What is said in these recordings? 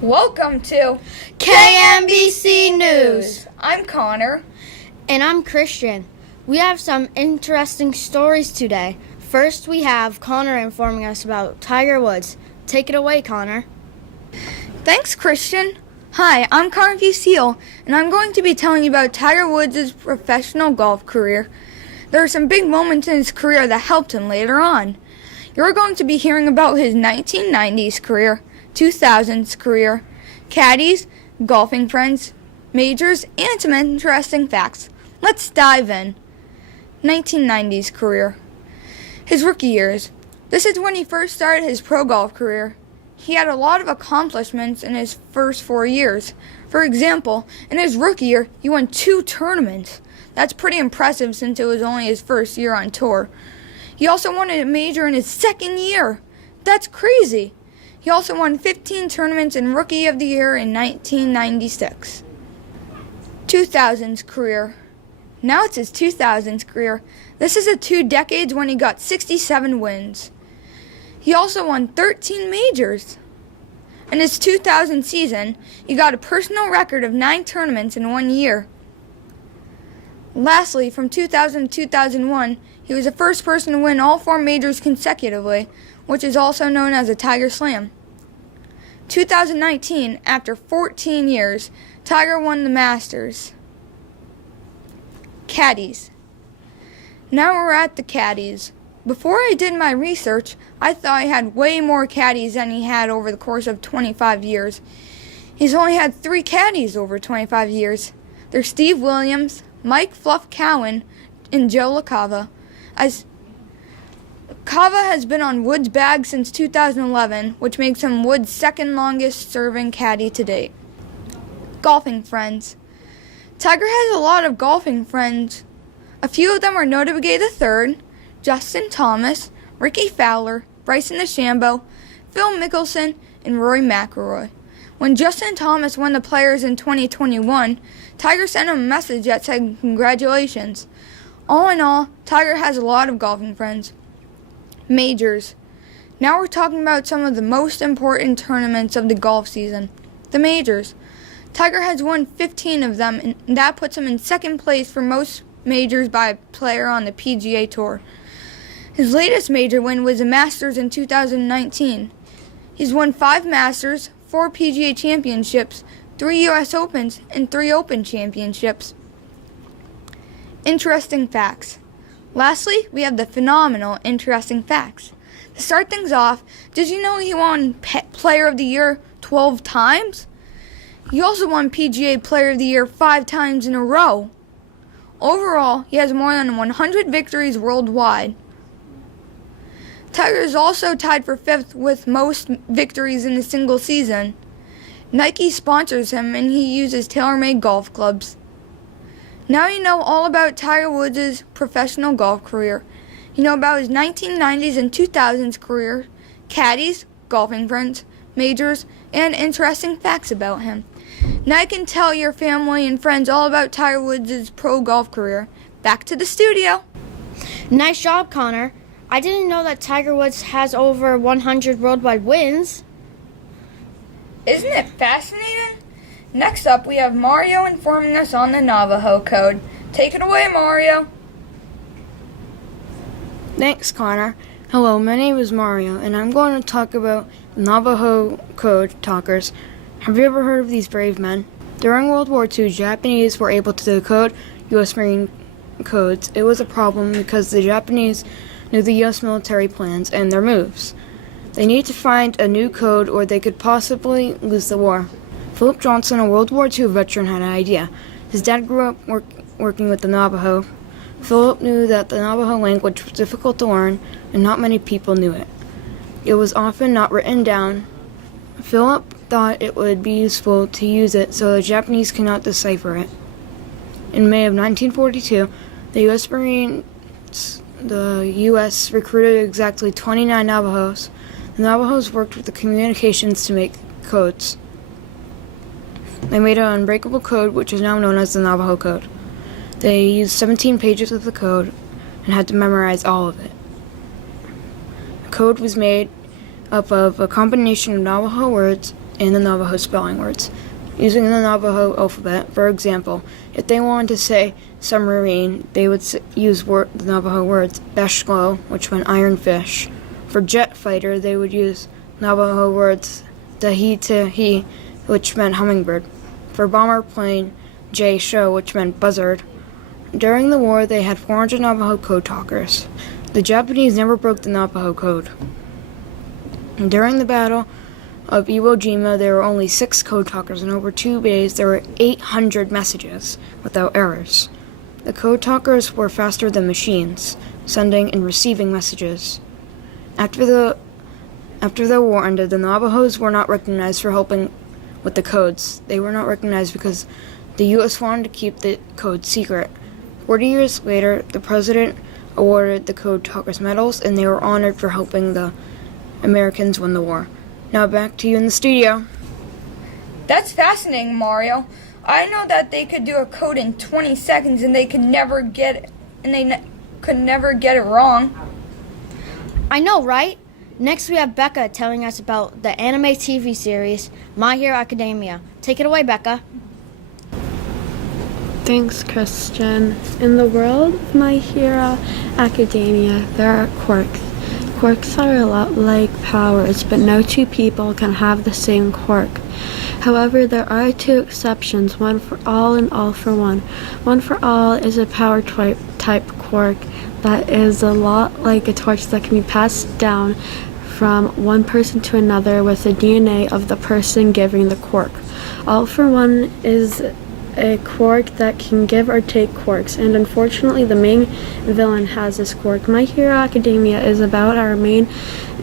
Welcome to KMBC News. I'm Connor. And I'm Christian. We have some interesting stories today. First, we have Connor informing us about Tiger Woods. Take it away, Connor. Thanks, Christian. Hi, I'm Connor Seal, and I'm going to be telling you about Tiger Woods' professional golf career. There are some big moments in his career that helped him later on. You're going to be hearing about his 1990s career, 2000s career, caddies, golfing friends, majors, and some interesting facts. Let's dive in. 1990s career. His rookie years. This is when he first started his pro golf career. He had a lot of accomplishments in his first 4 years. For example, in his rookie year, he won 2 tournaments. That's pretty impressive since it was only his first year on tour. He also won a major in his second year. That's crazy. He also won 15 tournaments in Rookie of the Year in 1996. 2000s career. Now it's his 2000s career. This is the 2 decades when he got 67 wins. He also won 13 majors. In his 2000 season, he got a personal record of 9 tournaments in 1 year. Lastly, from 2000 to 2001, he was the first person to win all 4 majors consecutively, which is also known as a Tiger Slam. 2019, after 14 years, Tiger won the Masters. Caddies. Now we're at the caddies. Before I did my research, I thought he had way more caddies than he had over the course of 25 years. He's only had 3 caddies over 25 years. They're Steve Williams, Mike Fluff Cowan, and Joe LaCava. As Cava has been on Woods' bag since 2011, which makes him Woods' second longest serving caddy to date. Golfing friends. Tiger has a lot of golfing friends. A few of them are Notabugay III, Justin Thomas, Ricky Fowler, Bryson DeChambeau, Phil Mickelson, and Rory McIlroy. When Justin Thomas won the Players in 2021, Tiger sent him a message that said congratulations. All in all, Tiger has a lot of golfing friends. Majors. Now we're talking about some of the most important tournaments of the golf season. The majors. Tiger has won 15 of them, and that puts him in second place for most majors by a player on the PGA Tour. His latest major win was the Masters in 2019. He's won 5 Masters, 4 PGA Championships, 3 U.S. Opens, and 3 Open Championships. Interesting facts. Lastly, we have the phenomenal interesting facts. To start things off, did you know he won Player of the Year 12 times? He also won PGA Player of the Year 5 times in a row. Overall, he has more than 100 victories worldwide. Tiger is also tied for 5th with most victories in a single season. Nike sponsors him and he uses tailor-made golf clubs. Now you know all about Tiger Woods' professional golf career. You know about his 1990s and 2000s career, caddies, golfing friends, majors, and interesting facts about him. Now you can tell your family and friends all about Tiger Woods' pro golf career. Back to the studio. Nice job, Connor. I didn't know that Tiger Woods has over 100 worldwide wins. Isn't it fascinating? Next up, we have Mario informing us on the Navajo Code. Take it away, Mario. Thanks, Connor. Hello, my name is Mario, and I'm going to talk about the Navajo Code talkers. Have you ever heard of these brave men? During World War II, Japanese were able to decode U.S. Marine codes. It was a problem because the Japanese knew the U.S. military plans and their moves. They needed to find a new code or they could possibly lose the war. Philip Johnson, a World War II veteran, had an idea. His dad grew up working with the Navajo. Philip knew that the Navajo language was difficult to learn and not many people knew it. It was often not written down. Philip thought it would be useful to use it so the Japanese could not decipher it. In May of 1942, the U.S. Marines the U.S. recruited exactly 29 Navajos. The Navajos worked with the communications to make codes. They made an unbreakable code, which is now known as the Navajo Code. They used 17 pages of the code and had to memorize all of it. The code was made up of a combination of Navajo words and the Navajo spelling words. Using the Navajo alphabet, for example, if they wanted to say submarine, they would use the Navajo words beshklo, which meant iron fish. For jet fighter, they would use Navajo words dahi-tahi, which meant hummingbird. For bomber plane, jay-sho, which meant buzzard. During the war, they had 400 Navajo code talkers. The Japanese never broke the Navajo Code. During the Battle of Iwo Jima, there were only 6 code talkers, and over 2 days there were 800 messages without errors. The code talkers were faster than machines, sending and receiving messages. After the war ended, the Navajos were not recognized for helping with the codes. They were not recognized because the U.S. wanted to keep the code secret. 40 years later, the president awarded the code talkers medals, and they were honored for helping the Americans win the war. Now back to you in the studio. That's fascinating, Mario. I know that they could do a code in 20 seconds and they could never get it wrong. I know, right? Next we have Becca telling us about the anime TV series My Hero Academia. Take it away, Becca. Thanks, Christian. In the world of My Hero Academia, there are quirks. Quirks are a lot like powers, but no two people can have the same quirk. However, there are 2 exceptions, one for all and all for one. One for all is a power type quirk that is a lot like a torch that can be passed down from one person to another with the DNA of the person giving the quirk. All for one is a quirk that can give or take quirks, and unfortunately the main villain has this quirk. My Hero Academia is about our main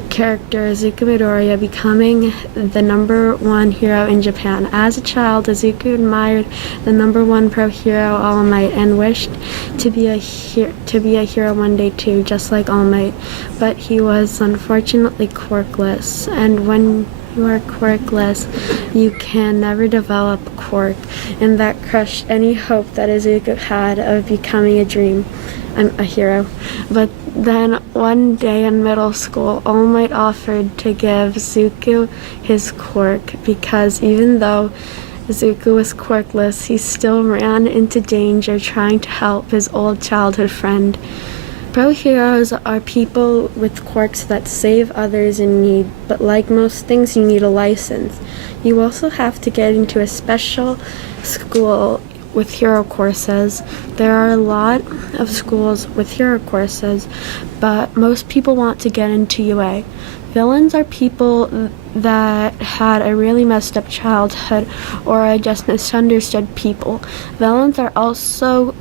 character, Izuku Midoriya, becoming the number 1 hero in Japan. As a child, Izuku admired the number 1 pro hero, All Might, and wished to be a hero one day too, just like All Might. But he was unfortunately quirkless, and when you are quirkless, you can never develop a quirk, and that crushed any hope that Izuku had of becoming a hero. But then one day in middle school, All Might offered to give Izuku his quirk, because even though Izuku was quirkless, he still ran into danger trying to help his old childhood friend. Pro heroes are people with quirks that save others in need, but like most things, you need a license. You also have to get into a special school with hero courses. There are a lot of schools with hero courses, but most people want to get into UA. Villains are people that had a really messed up childhood or are just misunderstood people. Villains also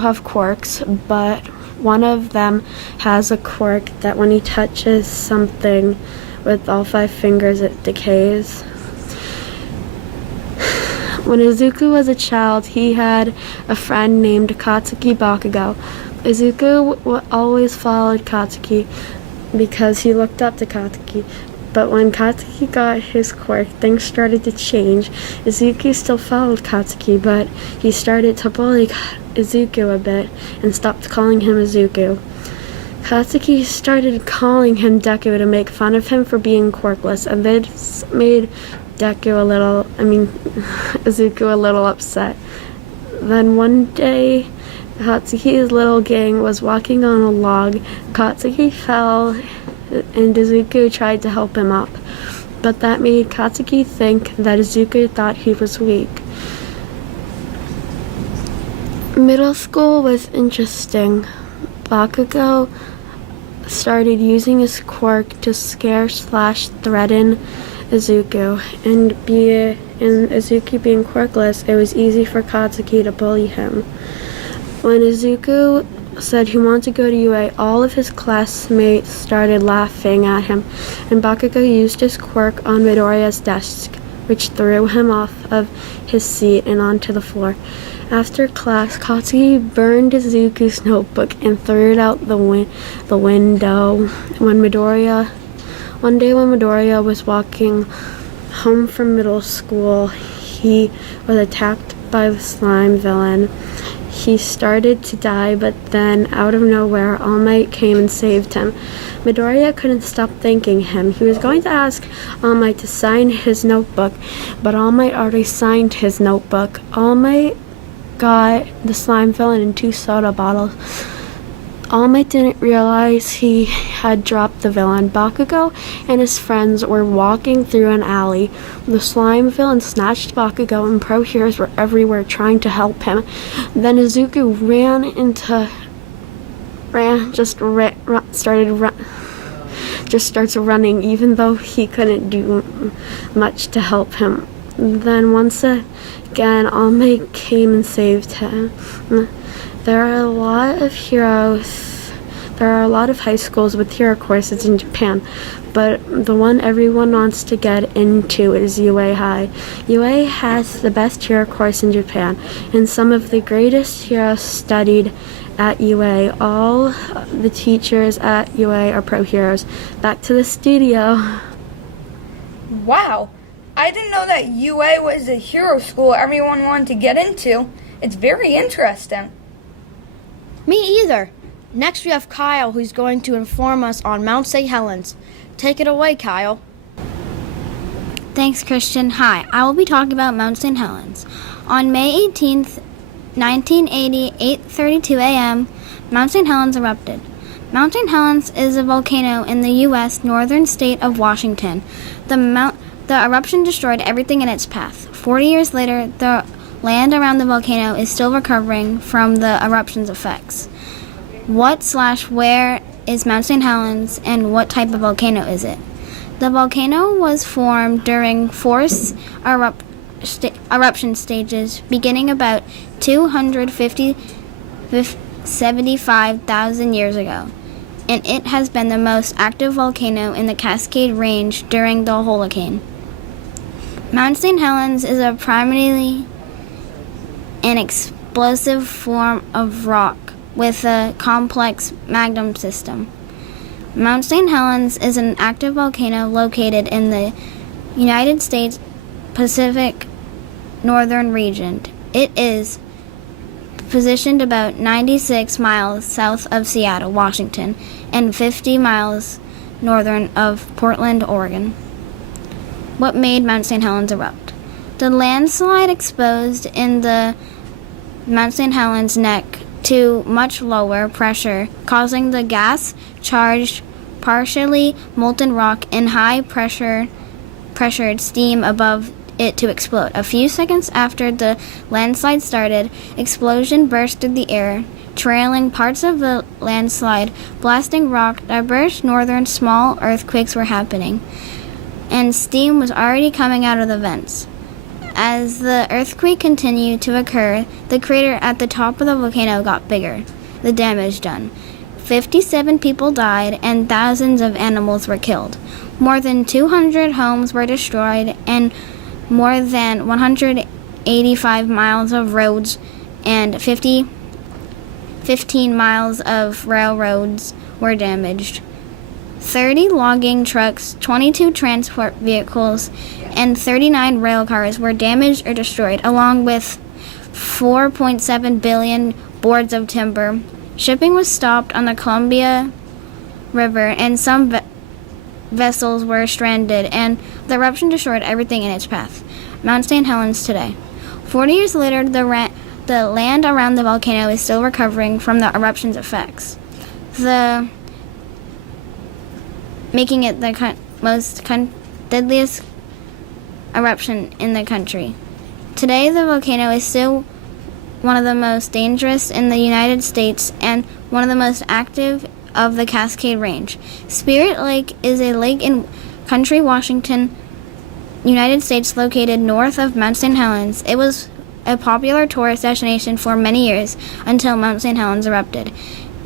have quirks, but one of them has a quirk that when he touches something with all 5 fingers, it decays. When Izuku was a child, he had a friend named Katsuki Bakugo. Izuku always followed Katsuki because he looked up to Katsuki. But when Katsuki got his quirk, things started to change. Izuku still followed Katsuki, but he started to bully Izuku a bit and stopped calling him Izuku. Katsuki started calling him Deku to make fun of him for being quirkless, and this made Izuku a little upset. Then one day, Katsuki's little gang was walking on a log. Katsuki fell, and Izuku tried to help him up, but that made Katsuki think that Izuku thought he was weak. Middle school was interesting. Bakugo started using his quirk to scare/threaten Izuku, and Izuku being quirkless, it was easy for Katsuki to bully him. When Izuku said he wanted to go to UA, all of his classmates started laughing at him, and Bakugo used his quirk on Midoriya's desk, which threw him off of his seat and onto the floor. After class, Katsuki burned Izuku's notebook and threw it out the window. One day when Midoriya was walking home from middle school, he was attacked by the slime villain. He started to die, but then out of nowhere, All Might came and saved him. Midoriya couldn't stop thanking him. He was going to ask All Might to sign his notebook, but All Might already signed his notebook. All Might got the slime villain in 2 soda bottles. All Might didn't realize he had dropped the villain. Bakugo and his friends were walking through an alley. The slime villain snatched Bakugo and pro heroes were everywhere trying to help him. Then Izuku starts running even though he couldn't do much to help him. Then once again, All Might came and saved him. There are a lot of high schools with hero courses in Japan, but the one everyone wants to get into is UA High. UA has the best hero course in Japan, and some of the greatest heroes studied at UA. All the teachers at UA are pro heroes. Back to the studio. Wow, I didn't know that UA was a hero school everyone wanted to get into. It's very interesting. Me either. Next we have Kyle, who's going to inform us on Mount St. Helens. Take it away, Kyle. Thanks, Christian. Hi, I will be talking about Mount St. Helens. On May 18th, 1980, 8:32 a.m., Mount St. Helens erupted. Mount St. Helens is a volcano in the U.S. northern state of Washington. The eruption destroyed everything in its path. 40 years later, the land around the volcano is still recovering from the eruption's effects. Where is Mount St. Helens, and what type of volcano is it? The volcano was formed during forced eruption stages beginning about 275,000 years ago, and it has been the most active volcano in the Cascade Range during the Holocene. Mount St. Helens is primarily an explosive form of rock with a complex magma system. Mount St. Helens is an active volcano located in the United States Pacific Northern region. It is positioned about 96 miles south of Seattle, Washington, and 50 miles northern of Portland, Oregon. What made Mount St. Helens erupt? The landslide exposed in the Mount St. Helens neck to much lower pressure, causing the gas-charged, partially molten rock and high-pressured steam above it to explode. A few seconds after the landslide started, explosion burst through the air, trailing parts of the landslide, blasting rock. Diverse northern small earthquakes were happening, and steam was already coming out of the vents. As the earthquake continued to occur, the crater at the top of the volcano got bigger. The damage done. 57 people died and thousands of animals were killed. More than 200 homes were destroyed and more than 185 miles of roads and 15 miles of railroads were damaged. 30 logging trucks, 22 transport vehicles, and 39 rail cars were damaged or destroyed, along with 4.7 billion boards of timber. Shipping was stopped on the Columbia River, and some vessels were stranded, and the eruption destroyed everything in its path. Mount St. Helens today. 40 years later, the land around the volcano is still recovering from the eruption's effects, making it the deadliest eruption in the country. Today, the volcano is still one of the most dangerous in the United States and one of the most active of the Cascade Range. Spirit Lake is a lake in country Washington, United States, located north of Mount St. Helens. It was a popular tourist destination for many years until Mount St. Helens erupted.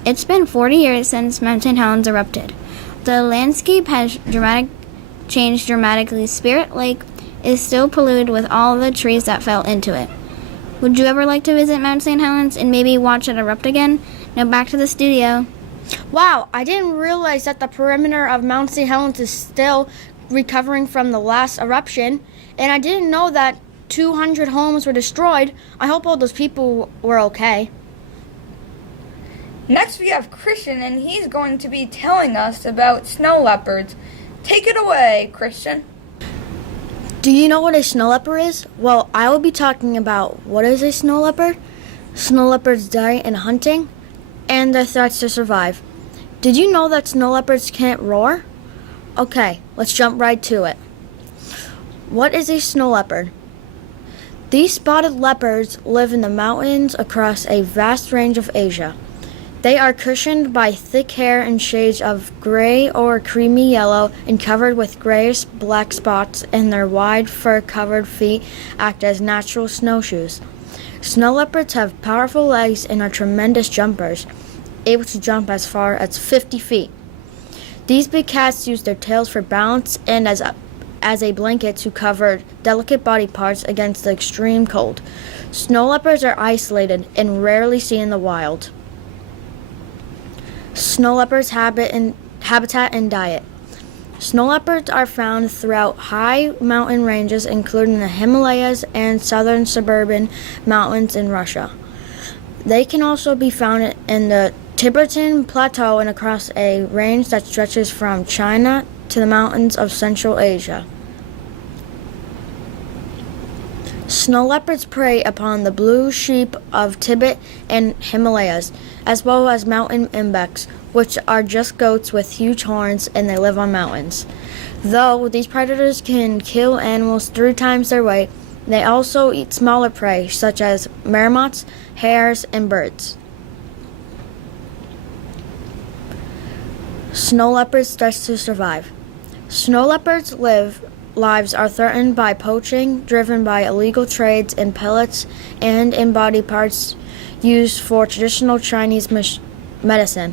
It's been 40 years since Mount St. Helens erupted. The landscape has changed dramatically. Spirit Lake is still polluted with all the trees that fell into it. Would you ever like to visit Mount St. Helens and maybe watch it erupt again? Now back to the studio. Wow, I didn't realize that the perimeter of Mount St. Helens is still recovering from the last eruption, and I didn't know that 200 homes were destroyed. I hope all those people were okay. Next we have Christian, and he's going to be telling us about snow leopards. Take it away, Christian. Do you know what a snow leopard is? Well, I will be talking about what is a snow leopard, snow leopards' diet and hunting, and their threats to survive. Did you know that snow leopards can't roar? Okay, let's jump right to it. What is a snow leopard? These spotted leopards live in the mountains across a vast range of Asia. They are cushioned by thick hair in shades of gray or creamy yellow and covered with grayish black spots, and their wide fur-covered feet act as natural snowshoes. Snow leopards have powerful legs and are tremendous jumpers, able to jump as far as 50 feet. These big cats use their tails for balance and as a blanket to cover delicate body parts against the extreme cold. Snow leopards are isolated and rarely seen in the wild. Snow leopards' habitat and diet. Snow leopards are found throughout high mountain ranges, including the Himalayas and southern suburban mountains in Russia. They can also be found in the Tibetan Plateau and across a range that stretches from China to the mountains of Central Asia. Snow leopards prey upon the blue sheep of Tibet and Himalayas, as well as mountain ibex, which are just goats with huge horns, and they live on mountains. Though these predators can kill animals 3 times their weight, they also eat smaller prey such as marmots, hares, and birds. Snow leopards' threats to survive. Snow leopards' lives are threatened by poaching, driven by illegal trades in pellets and in body parts used for traditional Chinese medicine.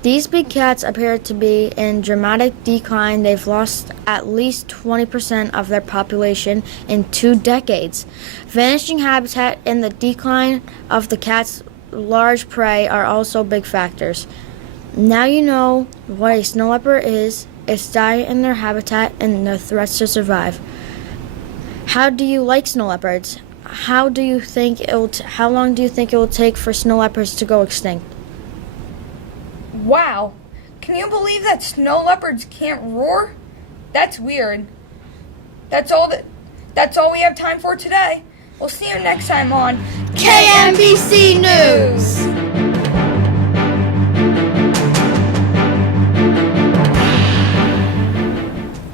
These big cats appear to be in dramatic decline. They've lost at least 20% of their population in 2 decades. Vanishing habitat and the decline of the cat's large prey are also big factors. Now you know what a snow leopard is, its diet and their habitat, and their threats to survive. How do you like snow leopards? How long do you think it will take for snow leopards to go extinct? Wow, can you believe that snow leopards can't roar? That's weird. That's all we have time for today. We'll see you next time on KMBC News!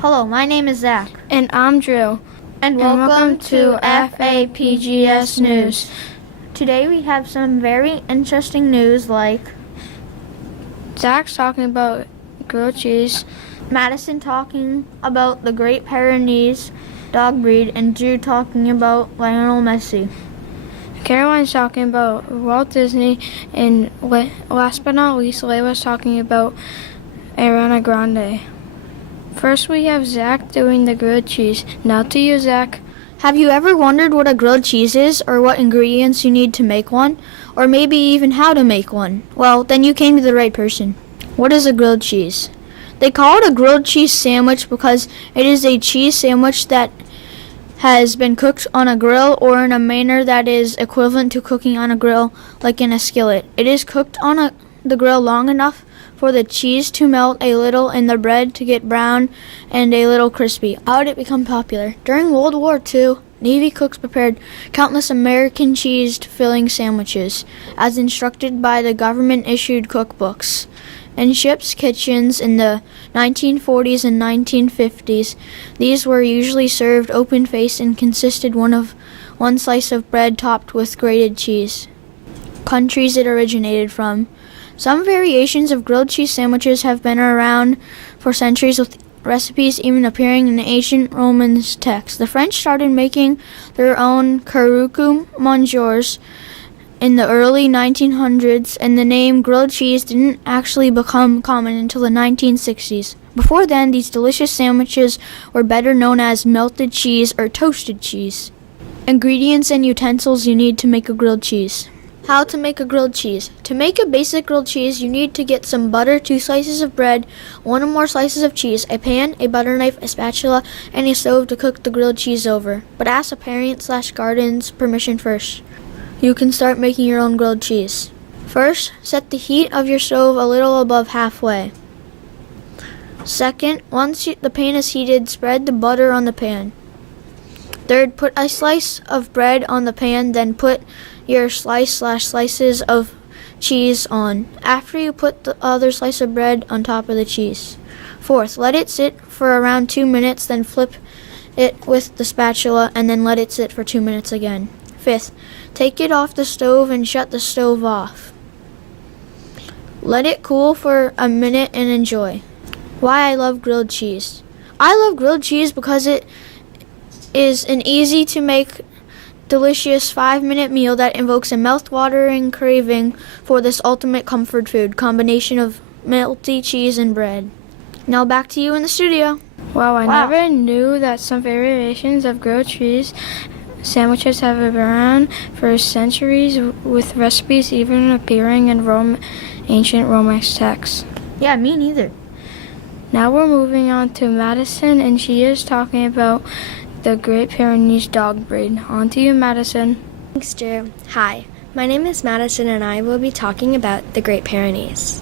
Hello, my name is Zach. And I'm Drew. And welcome to FAPGS News. Today we have some very interesting news like Zach's talking about grilled cheese. Madison talking about the Great Pyrenees dog breed, and Drew talking about Lionel Messi. Caroline's talking about Walt Disney, and last but not least, Layla's talking about Ariana Grande. First, we have Zach doing the grilled cheese. Now to you, Zach. Have you ever wondered what a grilled cheese is, or what ingredients you need to make one, or maybe even how to make one? Well, then you came to the right person. What is a grilled cheese? They call it a grilled cheese sandwich because it is a cheese sandwich that has been cooked on a grill or in a manner that is equivalent to cooking on a grill, like in a skillet. It is cooked on the grill long enough for the cheese to melt a little and the bread to get brown and a little crispy. How did it become popular? During World War II, Navy cooks prepared countless American cheese-filling sandwiches, as instructed by the government-issued cookbooks. In ships' kitchens in the 1940s and 1950s, these were usually served open-faced and consisted of one slice of bread topped with grated cheese. Countries it originated from. Some variations of grilled cheese sandwiches have been around for centuries, with recipes even appearing in the ancient Roman texts. The French started making their own carottes monjours in the early 1900s, and the name grilled cheese didn't actually become common until the 1960s. Before then, these delicious sandwiches were better known as melted cheese or toasted cheese. Ingredients and utensils you need to make a grilled cheese. How to make a grilled cheese. To make a basic grilled cheese, you need to get some butter, 2 slices of bread, 1 or more slices of cheese, a pan, a butter knife, a spatula, and a stove to cook the grilled cheese over. But ask a parent/guardian's permission first. You can start making your own grilled cheese. First, set the heat of your stove a little above halfway. Second, once the pan is heated, spread the butter on the pan. Third, put a slice of bread on the pan, then put your slices of cheese on. After you put the other slice of bread on top of the cheese. Fourth, let it sit for around 2 minutes, then flip it with the spatula and then let it sit for 2 minutes again. Fifth, take it off the stove and shut the stove off. Let it cool for a minute and enjoy. Why I love grilled cheese. I love grilled cheese because it is an easy to make delicious 5-minute meal that invokes a mouth-watering craving for this ultimate comfort food combination of melty cheese and bread. Now back to you in the studio. Wow, I never knew that some variations of grilled cheese sandwiches have been around for centuries, with recipes even appearing in ancient Romex texts. Yeah, me neither. Now we're moving on to Madison, and she is talking about the Great Pyrenees dog breed. On to you, Madison. Thanks, Drew. Hi, my name is Madison, and I will be talking about the Great Pyrenees.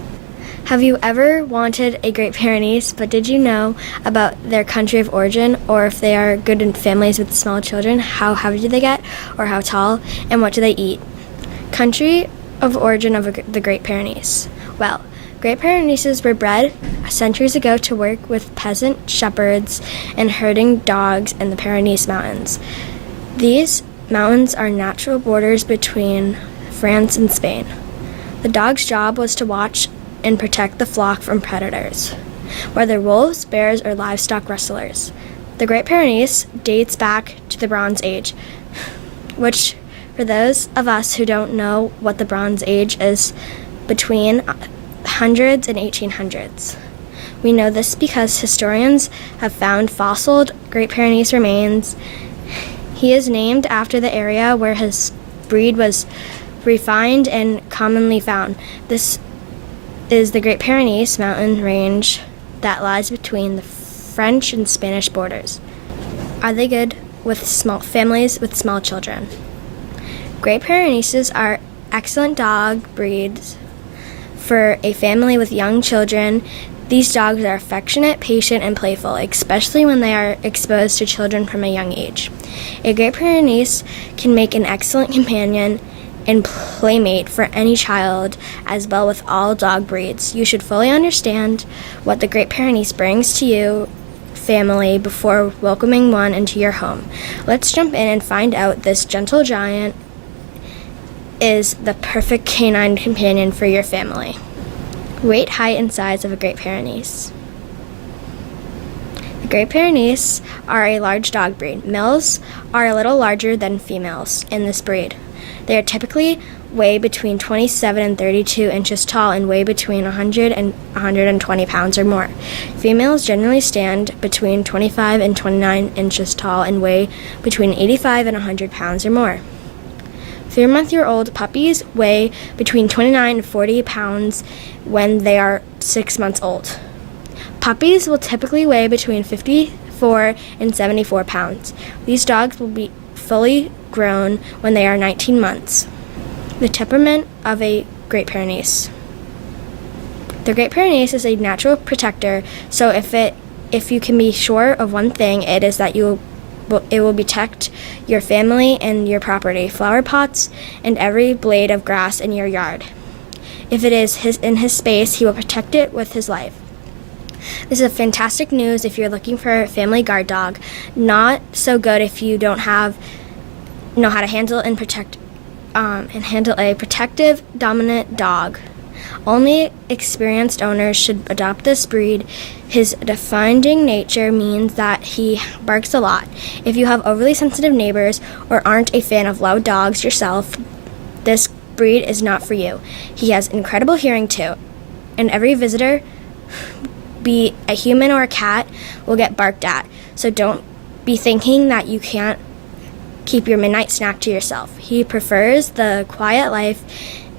Have you ever wanted a Great Pyrenees, but did you know about their country of origin, or if they are good in families with small children, how heavy do they get, or how tall, and what do they eat? Country of origin of the Great Pyrenees. Well, Great Pyrenees were bred centuries ago to work with peasant shepherds and herding dogs in the Pyrenees Mountains. These mountains are natural borders between France and Spain. The dog's job was to watch and protect the flock from predators, whether wolves, bears, or livestock rustlers. The Great Pyrenees dates back to the Bronze Age, which, for those of us who don't know what the Bronze Age is, between hundreds and 1800s. We know this because historians have found fossiled Great Pyrenees remains. He is named after the area where his breed was refined and commonly found. This is the Great Pyrenees mountain range that lies between the French and Spanish borders. Are they good with small families with small children? Great Pyrenees are excellent dog breeds for a family with young children. These dogs are affectionate, patient, and playful, especially when they are exposed to children from a young age. A Great Pyrenees can make an excellent companion and playmate for any child, as well with all dog breeds. You should fully understand what the Great Pyrenees brings to you family before welcoming one into your home. Let's jump in and find out this gentle giant is the perfect canine companion for your family. Weight, height, and size of a Great Pyrenees. The Great Pyrenees are a large dog breed. Males are a little larger than females in this breed. They are typically weigh between 27 and 32 inches tall and weigh between 100 and 120 pounds or more. Females generally stand between 25 and 29 inches tall and weigh between 85 and 100 pounds or more. 3-month-old puppies weigh between 29 and 40 pounds when they are 6 months old. Puppies will typically weigh between 54 and 74 pounds. These dogs will be fully grown when they are 19 months. The temperament of a Great Pyrenees. The Great Pyrenees is a natural protector, so if you can be sure of one thing, it is that it will protect your family and your property, flower pots, and every blade of grass in your yard. If it is in his space, he will protect it with his life. This is fantastic news if you're looking for a family guard dog. Not so good if you don't know how to handle and handle a protective, dominant dog. Only experienced owners should adopt this breed. His defining nature means that he barks a lot. If you have overly sensitive neighbors or aren't a fan of loud dogs yourself, this breed is not for you. He has incredible hearing too, and every visitor, be a human or a cat, will get barked at. So don't be thinking that you can't keep your midnight snack to yourself. He prefers the quiet life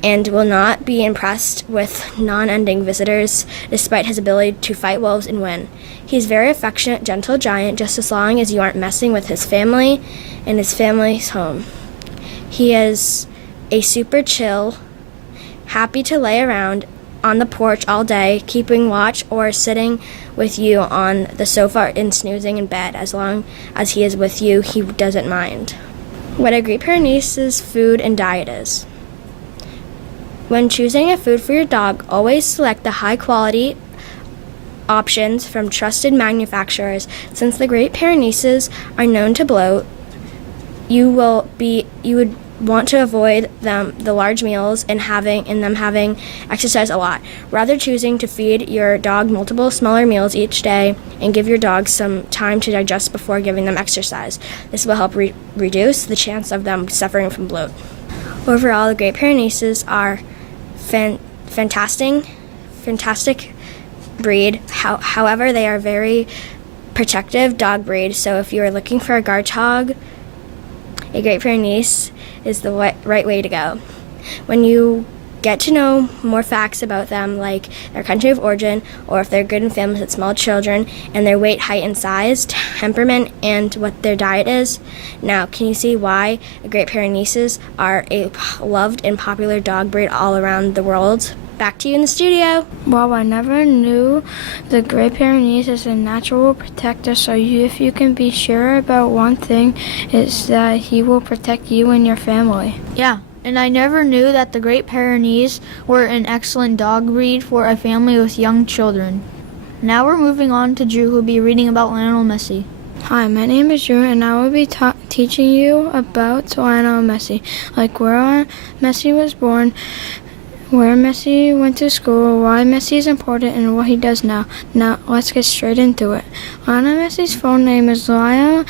and will not be impressed with non-ending visitors, despite his ability to fight wolves and win. He's very affectionate, gentle giant, just as long as you aren't messing with his family and his family's home. He is a super chill, happy to lay around on the porch all day, keeping watch or sitting with you on the sofa and snoozing in bed. As long as he is with you, he doesn't mind. What a Great Pyrenees' food and diet is. When choosing a food for your dog, always select the high-quality options from trusted manufacturers. Since the Great Pyrenees are known to bloat, you would want to avoid the large meals and them having exercise a lot. Rather, choosing to feed your dog multiple smaller meals each day and give your dog some time to digest before giving them exercise. This will help reduce the chance of them suffering from bloat. Overall, the Great Pyrenees are fantastic breed. However, they are very protective dog breed. So if you are looking for a guard dog, a Great Pyrenees is the right way to go. When you get to know more facts about them, like their country of origin, or if they're good in families with small children, and their weight, height, and size, temperament, and what their diet is. Now, can you see why Great Pyrenees are a loved and popular dog breed all around the world? Back to you in the studio. Well, I never knew the Great Pyrenees is a natural protector, so if you can be sure about one thing, it's that he will protect you and your family. Yeah. And I never knew that the Great Pyrenees were an excellent dog breed for a family with young children. Now we're moving on to Drew, who will be reading about Lionel Messi. Hi, my name is Drew, and I will be teaching you about Lionel Messi, like where Messi was born, where Messi went to school, why Messi is important, and what he does now. Now, let's get straight into it. Lionel Messi's full name is Lionel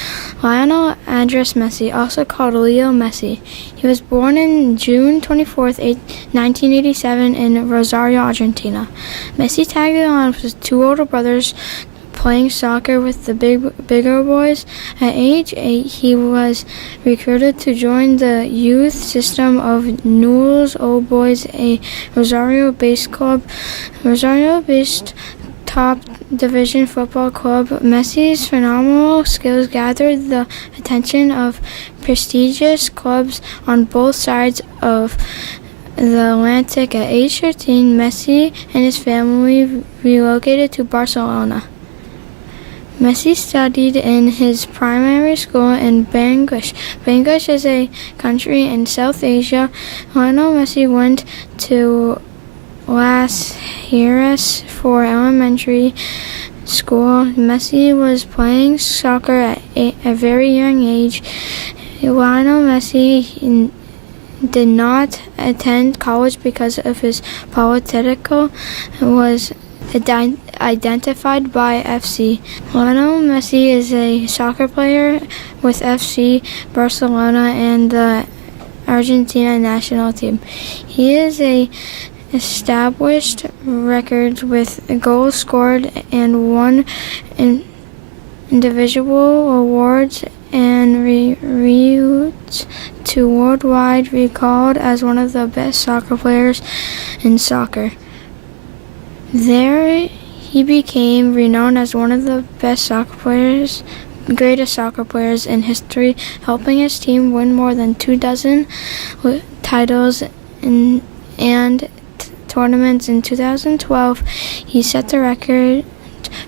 Andres Messi, also called Leo Messi. He was born on June 24th, 1987 in Rosario, Argentina. Messi tagged along with his two older brothers playing soccer with the bigger boys. At age 8, he was recruited to join the youth system of Newell's Old Boys, a Rosario-based club. Rosario-based top division football club. Messi's phenomenal skills gathered the attention of prestigious clubs on both sides of the Atlantic. At age 13, Messi and his family relocated to Barcelona. Messi studied in his primary school in Bangladesh. Bangladesh is a country in South Asia. Lionel Messi went to Las Heras for elementary school. Messi was playing soccer at a very young age. Lionel Messi did not attend college because of his political was identified by FC. Lionel Messi is a soccer player with FC Barcelona and the Argentina national team. He is a established records with goals scored and won individual awards and routes to worldwide, recalled as one of the best soccer players in soccer. There, he became renowned as one of the greatest soccer players in history, helping his team win more than 24 titles and tournaments. In 2012, he set the record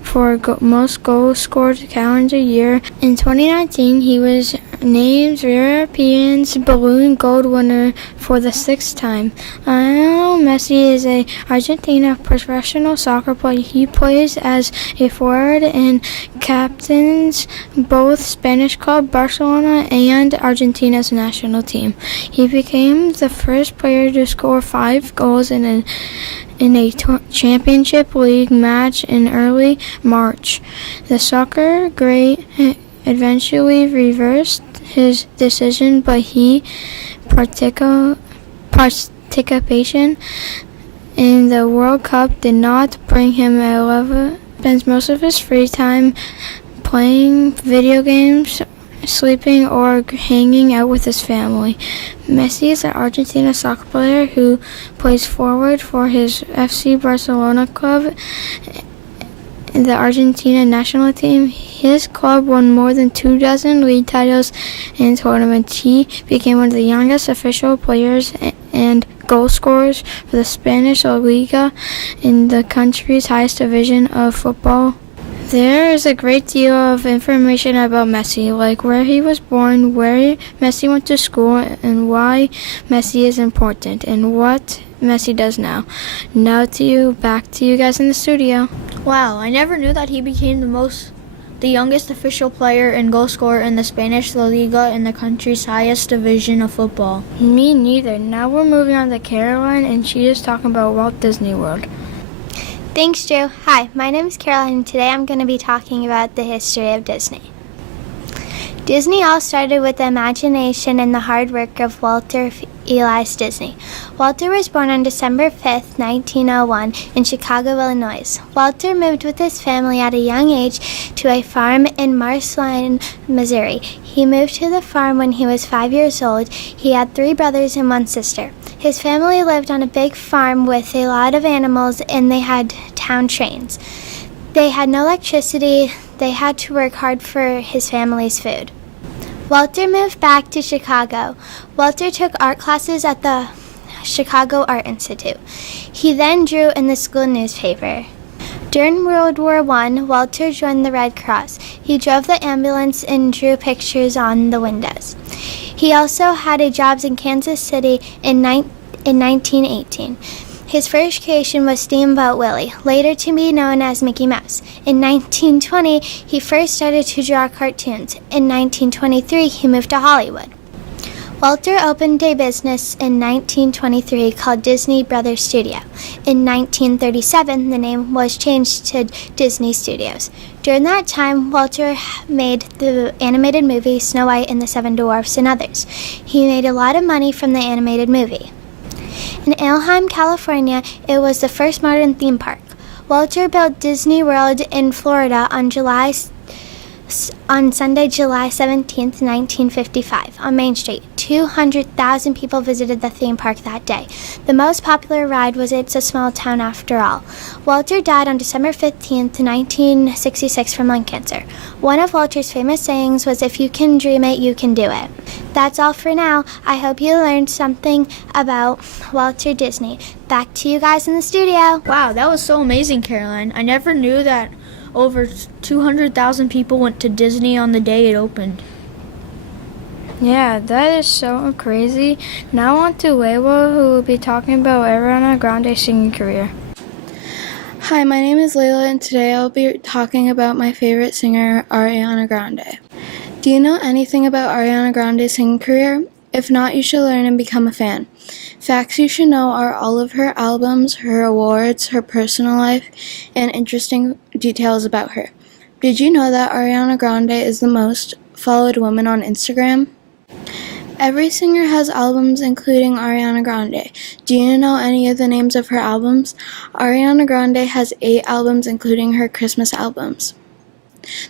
for most goals scored calendar year. In 2019, he was named European's Balloon Gold winner for the 6th time. Lionel Messi is a Argentina professional soccer player. He plays as a forward and captains both Spanish club Barcelona and Argentina's national team. He became the first player to score 5 goals in a championship league match in early March. The soccer great eventually reversed his decision, but his participation in the World Cup did not bring him a love. Spends most of his free time playing video games sleeping or hanging out with his family. Messi is an Argentina soccer player who plays forward for his FC Barcelona club, the Argentina national team. His club won more than 24 league titles in tournaments. He became one of the youngest official players and goal scorers for the Spanish La Liga in the country's highest division of football. There is a great deal of information about Messi, like where he was born, where Messi went to school, and why Messi is important, and what Messi does now. Now back to you guys in the studio. Wow, I never knew that he became the youngest official player and goal scorer in the Spanish La Liga in the country's highest division of football. Me neither. Now we're moving on to Caroline, and she is talking about Walt Disney World. Thanks, Drew. Hi, my name is Caroline, and today I'm going to be talking about the history of Disney. Disney all started with the imagination and the hard work of Walter Elias Disney. Walter was born on December 5th, 1901 in Chicago, Illinois. Walter moved with his family at a young age to a farm in Marceline, Missouri. He moved to the farm when he was 5 years old. He had 3 brothers and 1 sister. His family lived on a big farm with a lot of animals, and they had town trains. They had no electricity. They had to work hard for his family's food. Walter moved back to Chicago. Walter took art classes at the Chicago Art Institute. He then drew in the school newspaper. During World War I, Walter joined the Red Cross. He drove the ambulance and drew pictures on the windows. He also had a job in Kansas City in 1918. His first creation was Steamboat Willie, later to be known as Mickey Mouse. In 1920, he first started to draw cartoons. In 1923, he moved to Hollywood. Walter opened a business in 1923 called Disney Brothers Studio. In 1937, the name was changed to Disney Studios. During that time, Walter made the animated movie Snow White and the Seven Dwarfs and others. He made a lot of money from the animated movie. In Anaheim, California, it was the first modern theme park. Walter built Disney World in Florida on Sunday, July 17, 1955, on Main Street. 200,000 people visited the theme park that day. The most popular ride was It's a Small Town After All. Walter died on December 15, 1966 from lung cancer. One of Walter's famous sayings was, "If you can dream it, you can do it." That's all for now. I hope you learned something about Walter Disney. Back to you guys in the studio. Wow, that was so amazing, Caroline. I never knew that over 200,000 people went to Disney on the day it opened. Yeah, that is so crazy. Now on to Layla, who will be talking about Ariana Grande's singing career. Hi, my name is Layla, and today I'll be talking about my favorite singer, Ariana Grande. Do you know anything about Ariana Grande's singing career? If not, you should learn and become a fan. Facts you should know are all of her albums, her awards, her personal life, and interesting details about her. Did you know that Ariana Grande is the most followed woman on Instagram? Every singer has albums including Ariana Grande. Do you know any of the names of her albums? Ariana Grande has 8 albums including her Christmas albums.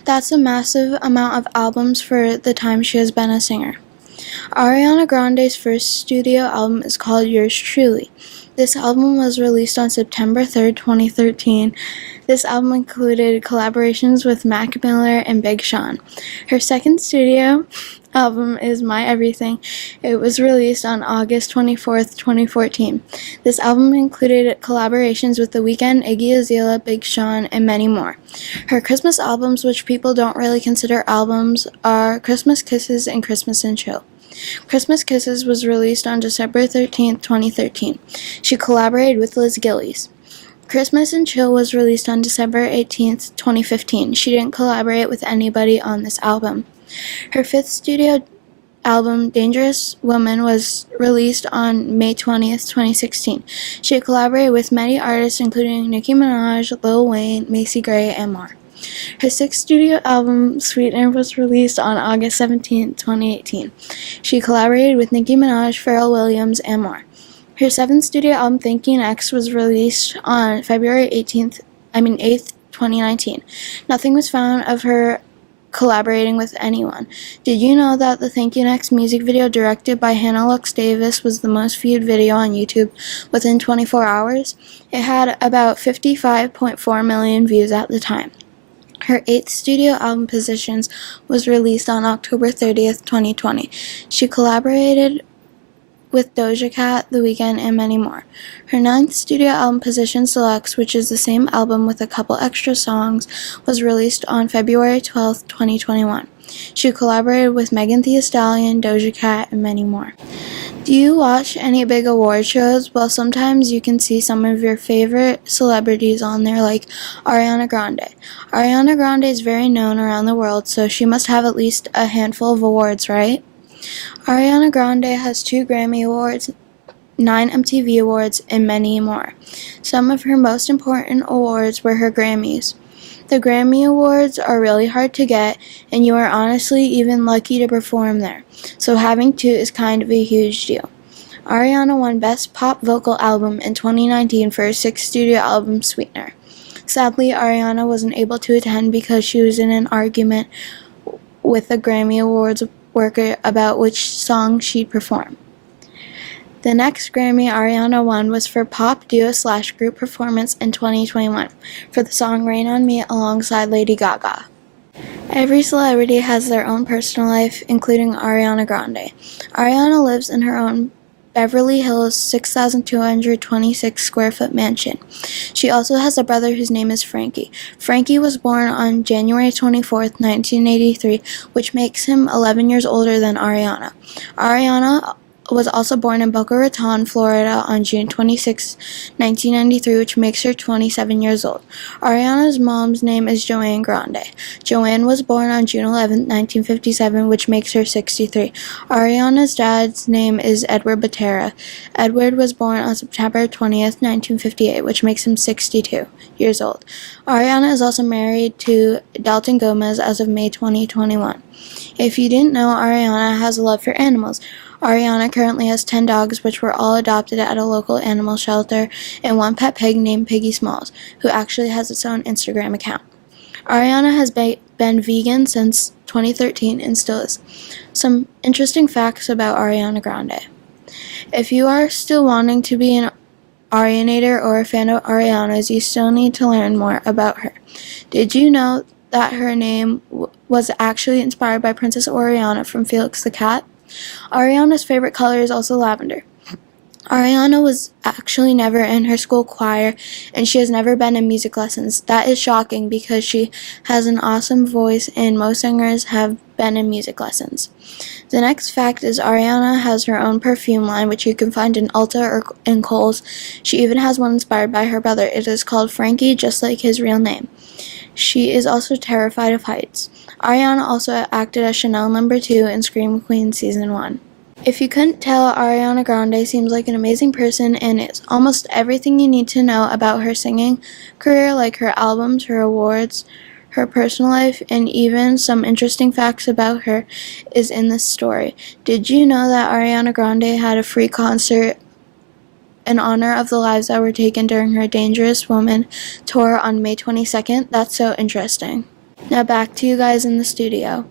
That's a massive amount of albums for the time she has been a singer. Ariana Grande's first studio album is called Yours Truly. This album was released on September 3rd, 2013. This album included collaborations with Mac Miller and Big Sean. Her second studio album is My Everything. It was released on August 24th, 2014. This album included collaborations with The Weeknd, Iggy Azalea, Big Sean, and many more. Her Christmas albums, which people don't really consider albums, are Christmas Kisses and Christmas and Chill. Christmas Kisses was released on December 13th, 2013. She collaborated with Liz Gillies. Christmas and Chill was released on December 18th, 2015. She didn't collaborate with anybody on this album. Her 5th studio album, Dangerous Woman, was released on May 20th, 2016. She collaborated with many artists including Nicki Minaj, Lil Wayne, Macy Gray, and more. Her 6th studio album, Sweetener, was released on August 17, 2018. She collaborated with Nicki Minaj, Pharrell Williams, and more. Her 7th studio album, Thank You Next, was released on February 8th, 2019. Nothing was found of her collaborating with anyone. Did you know that the Thank You Next music video directed by Hannah Lux Davis was the most viewed video on YouTube within 24 hours? It had about 55.4 million views at the time. Her 8th studio album, Positions, was released on October 30th, 2020. She collaborated with Doja Cat, The Weeknd, and many more. Her 9th studio album, Positions Deluxe, which is the same album with a couple extra songs, was released on February 12th, 2021. She collaborated with Megan Thee Stallion, Doja Cat, and many more. Do you watch any big award shows? Well, sometimes you can see some of your favorite celebrities on there, like Ariana Grande. Ariana Grande is very known around the world, so she must have at least a handful of awards, right? Ariana Grande has 2 Grammy Awards, 9 MTV Awards, and many more. Some of her most important awards were her Grammys. The Grammy Awards are really hard to get, and you are honestly even lucky to perform there, so having 2 is kind of a huge deal. Ariana won Best Pop Vocal Album in 2019 for her 6th studio album, Sweetener. Sadly, Ariana wasn't able to attend because she was in an argument with the Grammy Awards worker about which song she'd perform. The next Grammy Ariana won was for Pop Duo/Group Performance in 2021 for the song Rain on Me alongside Lady Gaga. Every celebrity has their own personal life, including Ariana Grande. Ariana lives in her own Beverly Hills 6,226 square foot mansion. She also has a brother whose name is Frankie. Frankie was born on January 24th, 1983, which makes him 11 years older than Ariana. Ariana was also born in Boca Raton, Florida on June 26, 1993, which makes her 27 years old. Ariana's mom's name is Joanne Grande. Joanne was born on June 11, 1957, which makes her 63. Ariana's dad's name is Edward Batera. Edward was born on September 20th, 1958, which makes him 62 years old. Ariana is also married to Dalton Gomez as of May 2021. If you didn't know, Ariana has a love for animals. Ariana currently has 10 dogs, which were all adopted at a local animal shelter, and 1 pet pig named Piggy Smalls, who actually has its own Instagram account. Ariana has been vegan since 2013 and still is. Some interesting facts about Ariana Grande. If you are still wanting to be an Arianator or a fan of Ariana's, you still need to learn more about her. Did you know that her name was actually inspired by Princess Oriana from Felix the Cat? Ariana's favorite color is also lavender. Ariana was actually never in her school choir, and she has never been in music lessons. That is shocking because she has an awesome voice, and most singers have been in music lessons. The next fact is Ariana has her own perfume line, which you can find in Ulta or in Kohl's. She even has one inspired by her brother. It is called Frankie, just like his real name. She is also terrified of heights. Ariana also acted as Chanel No. 2 in Scream Queen Season 1. If you couldn't tell, Ariana Grande seems like an amazing person and is almost everything you need to know about her singing career, like her albums, her awards, her personal life, and even some interesting facts about her is in this story. Did you know that Ariana Grande had a free concert in honor of the lives that were taken during her Dangerous Woman tour on May 22nd? That's so interesting. Now back to you guys in the studio.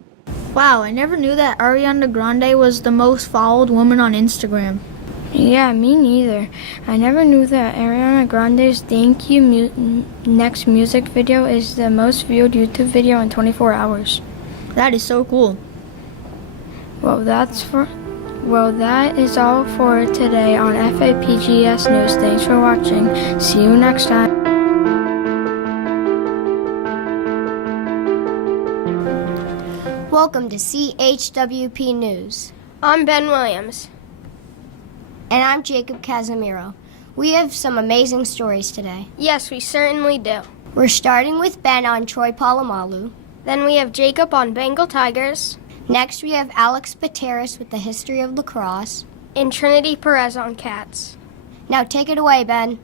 Wow, I never knew that Ariana Grande was the most followed woman on Instagram. Yeah, me neither. I never knew that Ariana Grande's Thank You Next music video is the most viewed YouTube video in 24 hours. That is so cool. Well, that is all for today on FAPGS News. Thanks for watching. See you next time. Welcome to CHWP News. I'm Ben Williams. And I'm Jacob Casimiro. We have some amazing stories today. Yes, we certainly do. We're starting with Ben on Troy Polamalu. Then we have Jacob on Bengal Tigers. Next we have Alex Pateris with the history of lacrosse. And Trinity Perez on cats. Now take it away, Ben.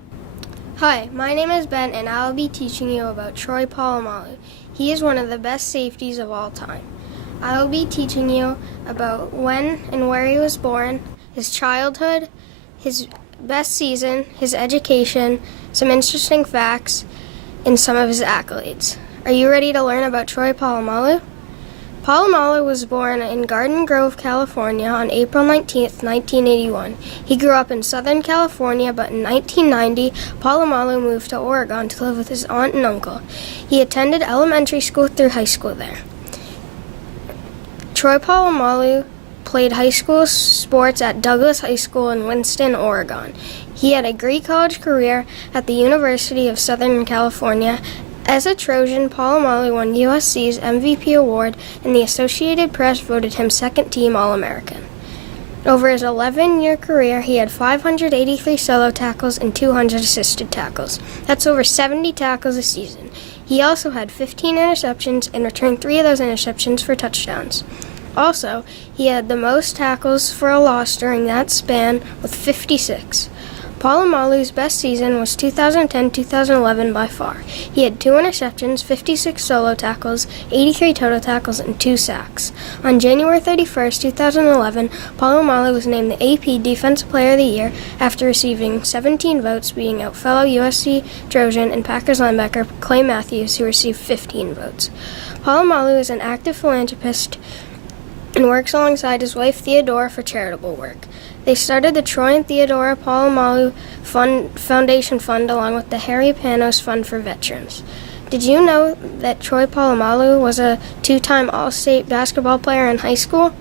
Hi, my name is Ben and I will be teaching you about Troy Polamalu. He is one of the best safeties of all time. I will be teaching you about when and where he was born, his childhood, his best season, his education, some interesting facts, and some of his accolades. Are you ready to learn about Troy Polamalu? Polamalu was born in Garden Grove, California on April 19, 1981. He grew up in Southern California, but in 1990, Polamalu moved to Oregon to live with his aunt and uncle. He attended elementary school through high school there. Troy Polamalu played high school sports at Douglas High School in Winston, Oregon. He had a great college career at the University of Southern California. As a Trojan, Polamalu won USC's MVP award, and the Associated Press voted him second-team All-American. Over his 11-year career, he had 583 solo tackles and 200 assisted tackles. That's over 70 tackles a season. He also had 15 interceptions and returned 3 of those interceptions for touchdowns. Also, he had the most tackles for a loss during that span with 56. Polamalu's best season was 2010-2011 by far. He had 2 interceptions, 56 solo tackles, 83 total tackles, and 2 sacks. On January 31st, 2011, Polamalu was named the AP Defensive Player of the Year after receiving 17 votes, beating out fellow USC Trojan and Packers linebacker Clay Matthews, who received 15 votes. Polamalu is an active philanthropist and works alongside his wife Theodora for charitable work. They started the Troy and Theodora Polamalu Foundation Fund along with the Harry Panos Fund for Veterans. Did you know that Troy Polamalu was a 2-time All-State basketball player in high school?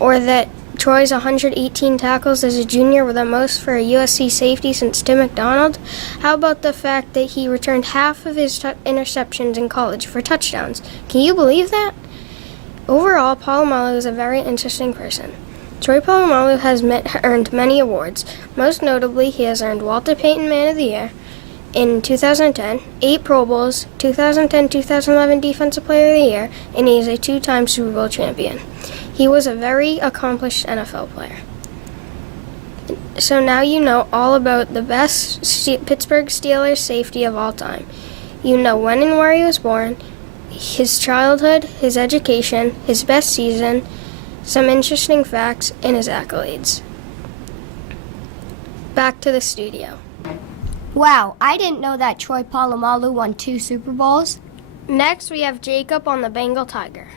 Or that Troy's 118 tackles as a junior were the most for a USC safety since Tim McDonald? How about the fact that he returned half of his interceptions in college for touchdowns? Can you believe that? Overall, Polamalu is a very interesting person. Troy Polamalu has earned many awards. Most notably, he has earned Walter Payton Man of the Year in 2010, 8 Pro Bowls, 2010-2011 Defensive Player of the Year, and he is a 2-time Super Bowl champion. He was a very accomplished NFL player. So now you know all about the best Pittsburgh Steelers safety of all time. You know when and where he was born, his childhood, his education, his best season, some interesting facts, and his accolades. Back to the studio. Wow, I didn't know that Troy Polamalu won 2 Super Bowls. Next, we have Jacob on the Bengal Tiger.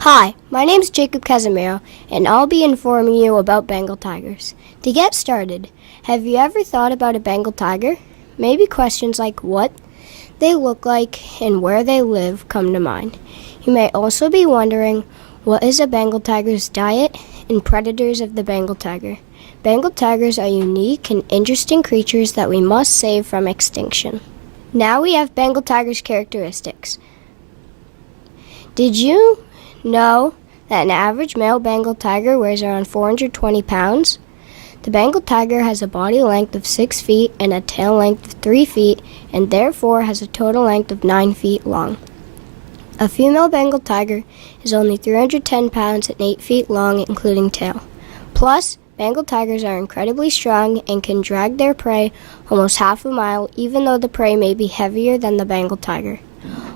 Hi, my name's Jacob Casimiro, and I'll be informing you about Bengal Tigers. To get started, have you ever thought about a Bengal Tiger? Maybe questions like what they look like and where they live come to mind. You may also be wondering, what is a Bengal tiger's diet and predators of the Bengal tiger? Bengal tigers are unique and interesting creatures that we must save from extinction. Now we have Bengal tiger's characteristics. Did you know that an average male Bengal tiger weighs around 420 pounds? The Bengal tiger has a body length of 6 feet and a tail length of 3 feet, and therefore has a total length of 9 feet long. A female Bengal tiger is only 310 pounds and 8 feet long, including tail. Plus, Bengal tigers are incredibly strong and can drag their prey almost half a mile, even though the prey may be heavier than the Bengal tiger.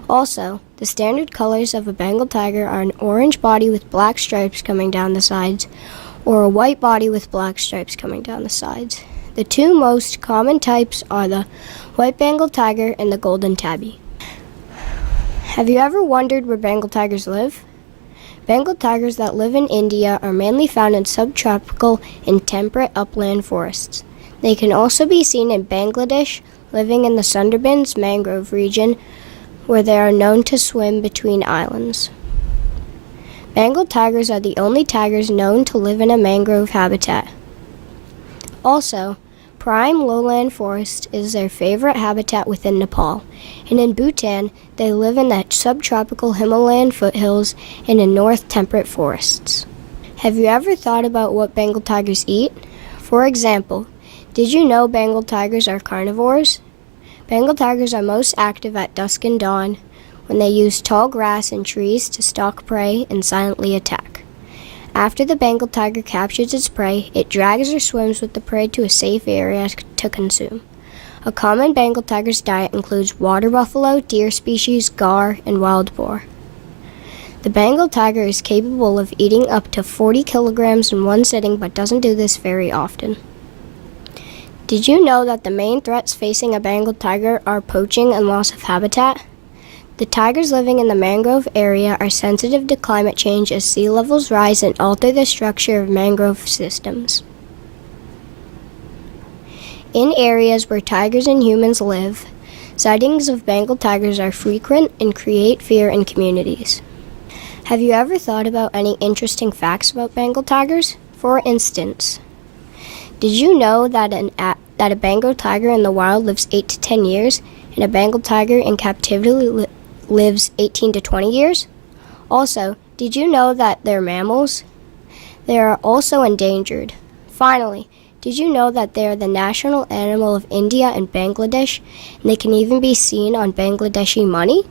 Also, the standard colors of a Bengal tiger are an orange body with black stripes coming down the sides, or a white body with black stripes coming down the sides. The 2 most common types are the white Bengal tiger and the golden tabby. Have you ever wondered where Bengal tigers live? Bengal tigers that live in India are mainly found in subtropical and temperate upland forests. They can also be seen in Bangladesh, living in the Sundarbans mangrove region, where they are known to swim between islands. Bengal tigers are the only tigers known to live in a mangrove habitat. Also, prime lowland forest is their favorite habitat within Nepal, and in Bhutan, they live in the subtropical Himalayan foothills and in north temperate forests. Have you ever thought about what Bengal tigers eat? For example, did you know Bengal tigers are carnivores? Bengal tigers are most active at dusk and dawn, when they use tall grass and trees to stalk prey and silently attack. After the Bengal tiger captures its prey, it drags or swims with the prey to a safe area to consume. A common Bengal tiger's diet includes water buffalo, deer species, gar, and wild boar. The Bengal tiger is capable of eating up to 40 kilograms in one sitting, but doesn't do this very often. Did you know that the main threats facing a Bengal tiger are poaching and loss of habitat? The tigers living in the mangrove area are sensitive to climate change as sea levels rise and alter the structure of mangrove systems. In areas where tigers and humans live, sightings of Bengal tigers are frequent and create fear in communities. Have you ever thought about any interesting facts about Bengal tigers? For instance, did you know that a Bengal tiger in the wild lives 8 to 10 years, and a Bengal tiger in captivity lives 18 to 20 years? Also, did you know that they're mammals? They are also endangered. Finally, did you know that they are the national animal of India and Bangladesh, and they can even be seen on Bangladeshi money?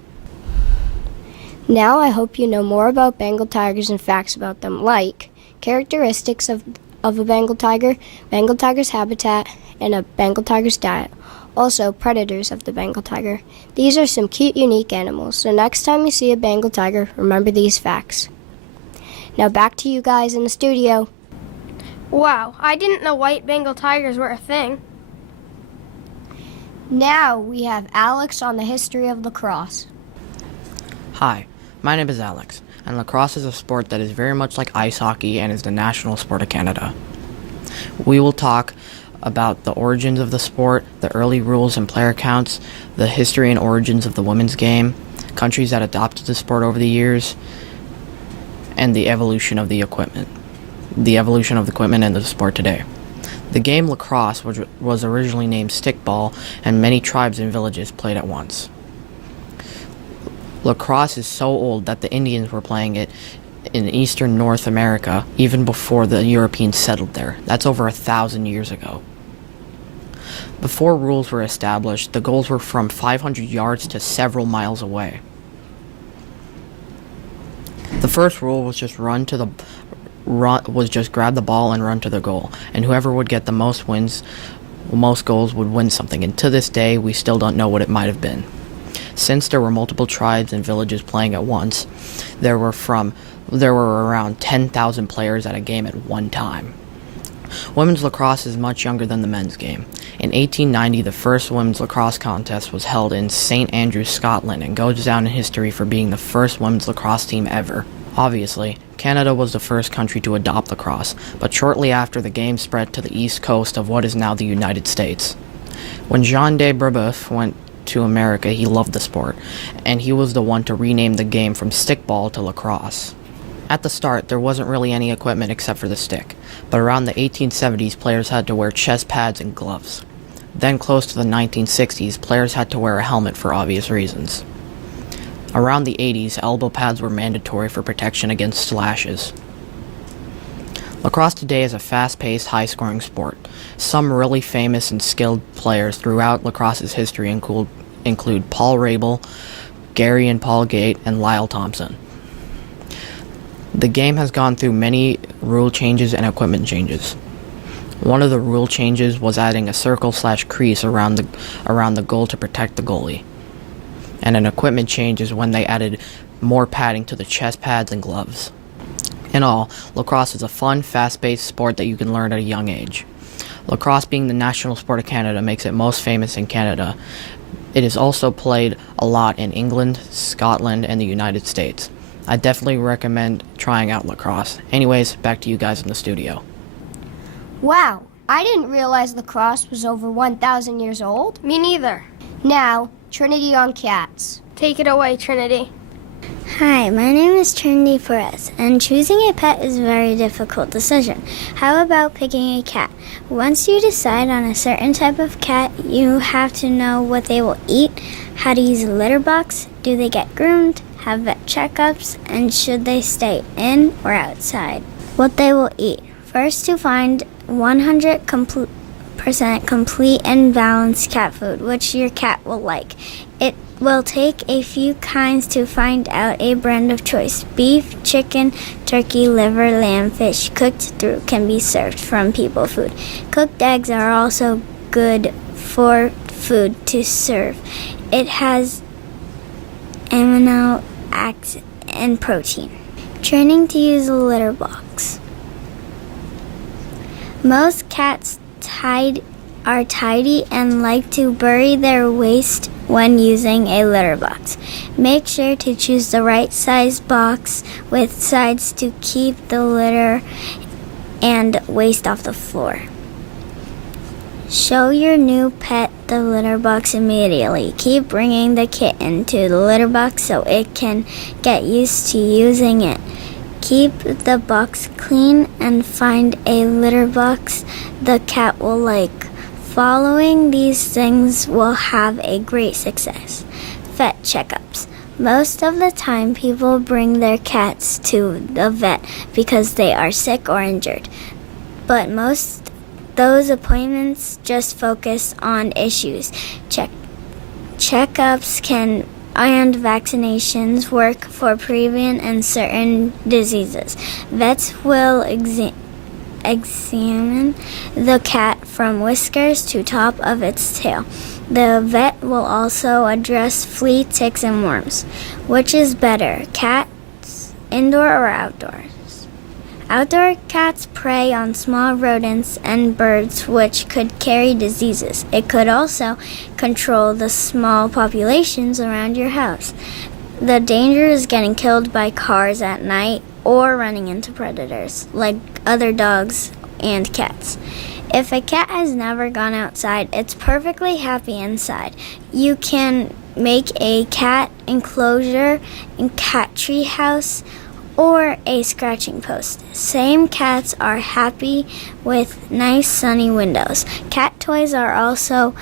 Now I hope you know more about Bengal tigers and facts about them, like characteristics of a Bengal tiger's habitat, and a Bengal tiger's diet. Also, predators of the Bengal tiger. These are some cute, unique animals, so next time you see a Bengal tiger, remember these facts. Now back to you guys in the studio. Wow, I didn't know white Bengal tigers were a thing. Now we have Alex on the history of lacrosse. Hi, my name is Alex, and lacrosse is a sport that is very much like ice hockey and is the national sport of Canada. We will talk about the origins of the sport, the early rules and player counts, the history and origins of the women's game, countries that adopted the sport over the years, and the evolution of the equipment. The evolution of the equipment in the sport today. The game lacrosse was originally named stickball, and many tribes and villages played it once. Lacrosse is so old that the Indians were playing it in eastern North America even before the Europeans settled there. That's over 1,000 years ago. Before rules were established, the goals were from 500 yards to several miles away. The first rule was just grab the ball and run to the goal, and whoever would get the most goals would win something, and to this day we still don't know what it might have been. Since there were multiple tribes and villages playing at once, there were around 10,000 players at a game at one time. Women's lacrosse is much younger than the men's game. In 1890, the first women's lacrosse contest was held in St Andrews, Scotland, and goes down in history for being the first women's lacrosse team ever. Obviously, Canada was the first country to adopt lacrosse, but shortly after, the game spread to the east coast of what is now the United States. When Jean de Brebeuf went to America, he loved the sport, and he was the one to rename the game from stickball to lacrosse. At the start, there wasn't really any equipment except for the stick, but around the 1870s, players had to wear chest pads and gloves. Then close to the 1960s, players had to wear a helmet for obvious reasons. Around the 80s, elbow pads were mandatory for protection against slashes. Lacrosse today is a fast-paced, high-scoring sport. Some really famous and skilled players throughout lacrosse's history include Paul Rabel, Gary and Paul Gate, and Lyle Thompson. The game has gone through many rule changes and equipment changes. One of the rule changes was adding a circle/crease around the goal to protect the goalie. And an equipment change is when they added more padding to the chest pads and gloves. In all, lacrosse is a fun, fast-paced sport that you can learn at a young age. Lacrosse being the national sport of Canada makes it most famous in Canada. It is also played a lot in England, Scotland, and the United States. I definitely recommend trying out lacrosse. Anyways, back to you guys in the studio. Wow, I didn't realize lacrosse was over 1,000 years old. Me neither. Now, Trinity on cats. Take it away, Trinity. Hi, my name is Trinity Perez, and choosing a pet is a very difficult decision. How about picking a cat? Once you decide on a certain type of cat, you have to know what they will eat, how to use a litter box, do they get groomed, have vet checkups, and should they stay in or outside. What they will eat. First, to find 100% complete and balanced cat food, which your cat will like. It will take a few kinds to find out a brand of choice. Beef, chicken, turkey, liver, lamb, fish, cooked through can be served from people food. Cooked eggs are also good for food to serve. It has amino acids and protein. Training to use a litter box. Most cats tied are tidy and like to bury their waste when using a litter box. Make sure to choose the right size box with sides to keep the litter and waste off the floor. Show your new pet the litter box immediately. Keep bringing the kitten to the litter box so it can get used to using it. Keep the box clean and find a litter box the cat will like. Following these things will have a great success. Vet checkups. Most of the time, people bring their cats to the vet because they are sick or injured. But those appointments just focus on issues. Checkups and vaccinations work for preventing and certain diseases. Vets will examine the cat from whiskers to top of its tail. The vet will also address flea, ticks, and worms. Which is better, cats indoor or outdoors? Outdoor cats prey on small rodents and birds which could carry diseases. It could also control the small populations around your house. The danger is getting killed by cars at night or running into predators like other dogs and cats. If a cat has never gone outside, it's perfectly happy inside. You can make a cat enclosure and cat tree house or a scratching post. Same cats are happy with nice sunny windows. Cat toys are also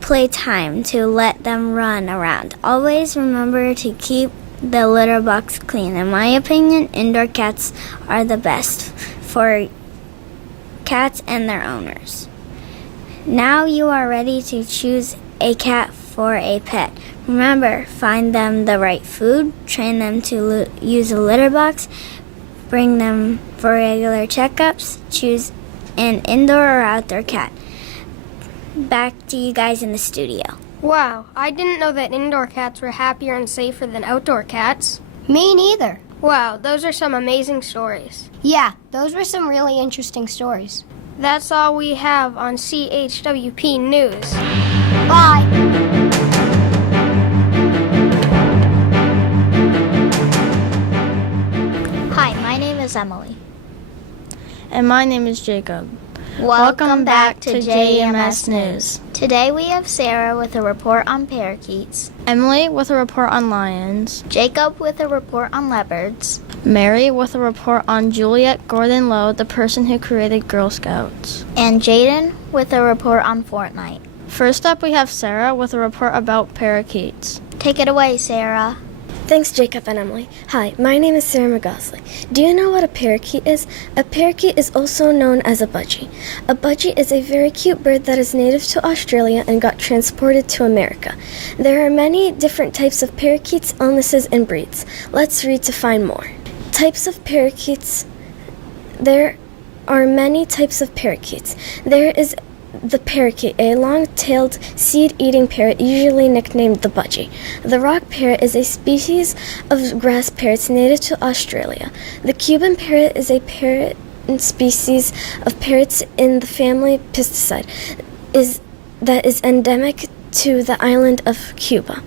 playtime to let them run around. Always remember to keep the litter box clean. In my opinion, indoor cats are the best for cats and their owners. Now you are ready to choose a cat for a pet. Remember, find them the right food, train them to use a litter box, bring them for regular checkups, choose an indoor or outdoor cat. Back to you guys in the studio. Wow, I didn't know that indoor cats were happier and safer than outdoor cats. Me neither. Wow, those are some amazing stories. Yeah, those were some really interesting stories. That's all we have on CHWP News. Bye. Hi, my name is Emily. And my name is Jacob. Welcome back to JMS News. Today we have Sarah with a report on parakeets, Emily with a report on lions, Jacob with a report on leopards, Mary with a report on Juliet Gordon Lowe, the person who created Girl Scouts, and Jaden with a report on Fortnite. First up, we have Sarah with a report about parakeets. Take it away, Sarah. Thanks, Jacob and Emily. Hi, my name is Sarah McGosley. Do you know what a parakeet is? A parakeet is also known as a budgie. A budgie is a very cute bird that is native to Australia and got transported to America. There are many different types of parakeets, illnesses, and breeds. Let's read to find more. Types of parakeets. There are many types of parakeets. There is the parakeet, a long-tailed seed-eating parrot usually nicknamed the budgie. The rock parrot is a species of grass parrots native to Australia. The Cuban parrot is a parrot species of parrots in the family Pisticide that is endemic to the island of Cuba.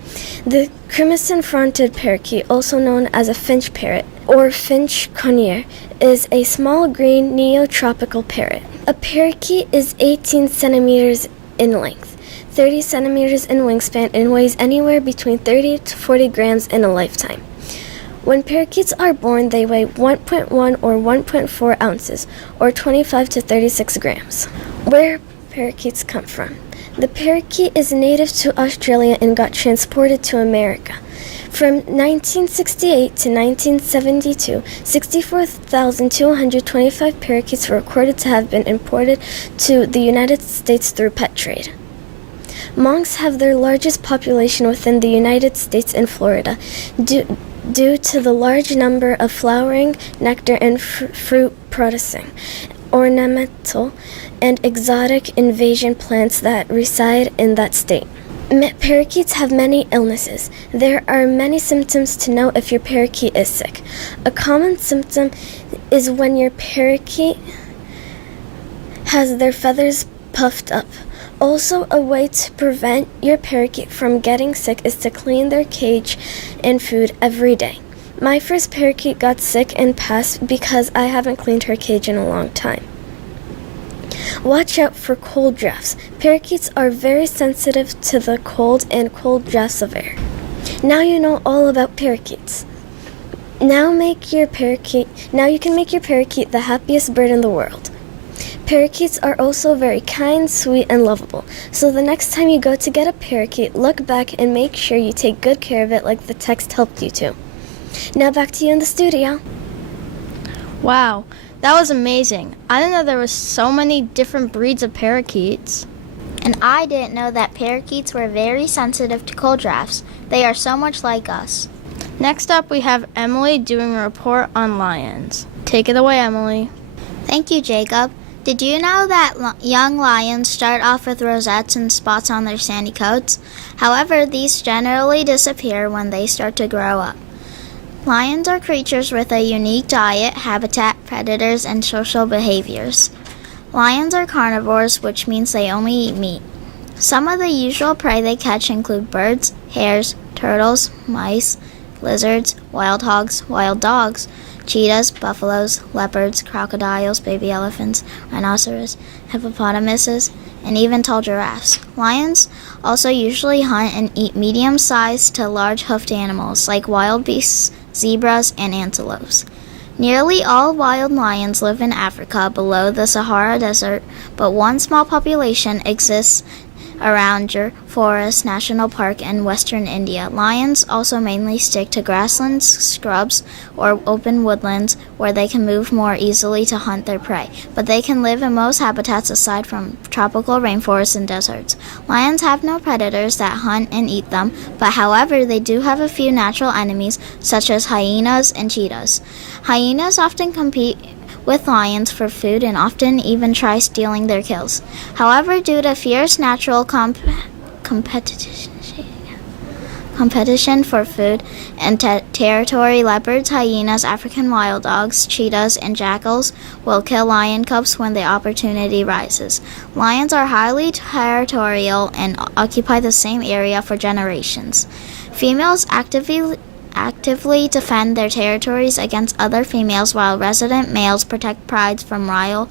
The crimson-fronted parakeet, also known as a finch parrot or finch conure, is a small green neotropical parrot. A parakeet is 18 centimeters in length, 30 centimeters in wingspan, and weighs anywhere between 30 to 40 grams in a lifetime. When parakeets are born, they weigh 1.1 or 1.4 ounces, or 25 to 36 grams. Where parakeets come from. The parakeet is native to Australia and got transported to America. From 1968 to 1972, 64,225 parakeets were recorded to have been imported to the United States through pet trade. Monks have their largest population within the United States in Florida due to the large number of flowering, nectar, and fruit-producing, ornamental, and exotic invasion plants that reside in that state. Parakeets have many illnesses. There are many symptoms to know if your parakeet is sick. A common symptom is when your parakeet has their feathers puffed up. Also, a way to prevent your parakeet from getting sick is to clean their cage and food every day. My first parakeet got sick and passed because I haven't cleaned her cage in a long time. Watch out for cold drafts. Parakeets are very sensitive to the cold and cold drafts of air. Now you know all about parakeets. Now you can make your parakeet the happiest bird in the world. Parakeets are also very kind, sweet, and lovable. So the next time you go to get a parakeet, look back and make sure you take good care of it like the text helped you to. Now back to you in the studio. Wow, that was amazing. I didn't know there was so many different breeds of parakeets. And I didn't know that parakeets were very sensitive to cold drafts. They are so much like us. Next up, we have Emily doing a report on lions. Take it away, Emily. Thank you, Jacob. Did you know that young lions start off with rosettes and spots on their sandy coats? However, these generally disappear when they start to grow up. Lions are creatures with a unique diet, habitat, predators, and social behaviors. Lions are carnivores, which means they only eat meat. Some of the usual prey they catch include birds, hares, turtles, mice, lizards, wild hogs, wild dogs, cheetahs, buffaloes, leopards, crocodiles, baby elephants, rhinoceros, hippopotamuses, and even tall giraffes. Lions also usually hunt and eat medium-sized to large hoofed animals like wild beasts, zebras, and antelopes. Nearly all wild lions live in Africa below the Sahara Desert, but one small population exists around Gir Forest National Park in western India. Lions also mainly stick to grasslands, scrubs, or open woodlands where they can move more easily to hunt their prey, but they can live in most habitats aside from tropical rainforests and deserts. Lions have no predators that hunt and eat them, but however, they do have a few natural enemies such as hyenas and cheetahs. Hyenas often compete with lions for food and often even try stealing their kills. However, due to fierce natural competition for food and territory, leopards, hyenas, African wild dogs, cheetahs, and jackals will kill lion cubs when the opportunity rises. Lions are highly territorial and occupy the same area for generations. Females actively defend their territories against other females, while resident males protect prides from rival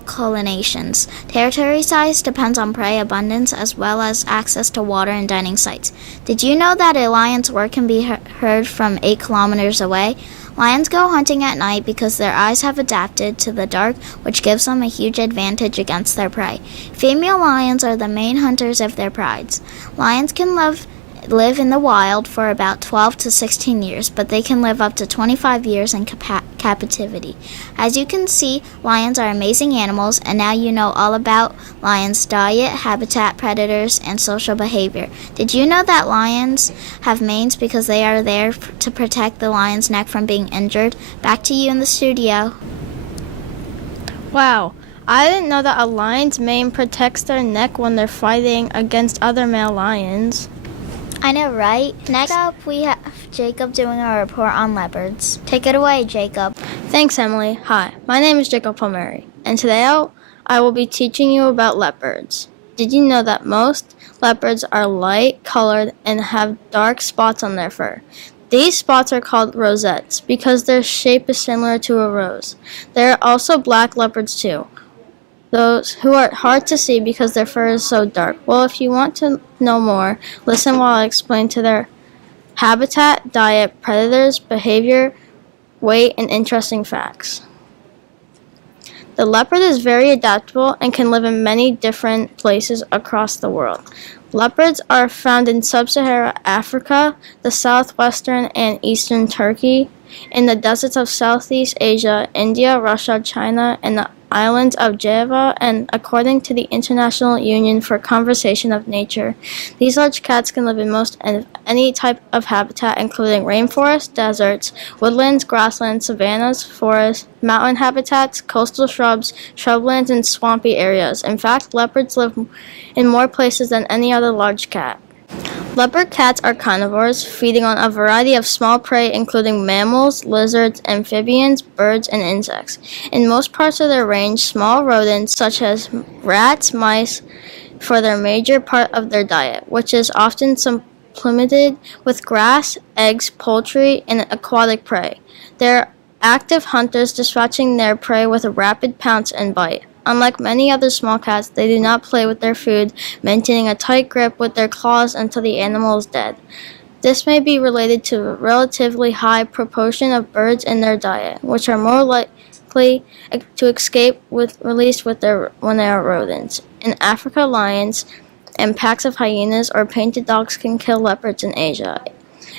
colonizations. Territory size depends on prey abundance as well as access to water and dining sites. Did you know that a lion's roar can be heard from 8 kilometers away? Lions go hunting at night because their eyes have adapted to the dark, which gives them a huge advantage against their prey. Female lions are the main hunters of their prides. Lions can live in the wild for about 12 to 16 years, but they can live up to 25 years in captivity. As you can see, lions are amazing animals, and now you know all about lions' diet, habitat, predators, and social behavior. Did you know that lions have manes because they are there to protect the lion's neck from being injured? Back to you in the studio. Wow, I didn't know that a lion's mane protects their neck when they're fighting against other male lions. I know, right? Next up, we have Jacob doing a report on leopards. Take it away, Jacob. Thanks, Emily. Hi, my name is Jacob Polamalu, and today I will be teaching you about leopards. Did you know that most leopards are light-colored and have dark spots on their fur? These spots are called rosettes because their shape is similar to a rose. There are also black leopards too, those who are hard to see because their fur is so dark. Well, if you want to know more, listen while I explain to their habitat, diet, predators, behavior, weight, and interesting facts. The leopard is very adaptable and can live in many different places across the world. Leopards are found in sub-Saharan Africa, the southwestern and eastern Turkey, in the deserts of Southeast Asia, India, Russia, China, and the islands of Java, and according to the International Union for Conservation of Nature, these large cats can live in most any type of habitat, including rainforests, deserts, woodlands, grasslands, savannas, forests, mountain habitats, coastal shrubs, shrublands, and swampy areas. In fact, leopards live in more places than any other large cat. Leopard cats are carnivores, feeding on a variety of small prey including mammals, lizards, amphibians, birds, and insects. In most parts of their range, small rodents such as rats, mice, for their major part of their diet, which is often supplemented with grass, eggs, poultry, and aquatic prey. They're active hunters dispatching their prey with a rapid pounce and bite. Unlike many other small cats, they do not play with their food, maintaining a tight grip with their claws until the animal is dead. This may be related to a relatively high proportion of birds in their diet, which are more likely to escape released when they are rodents. In Africa, lions and packs of hyenas or painted dogs can kill leopards in Asia.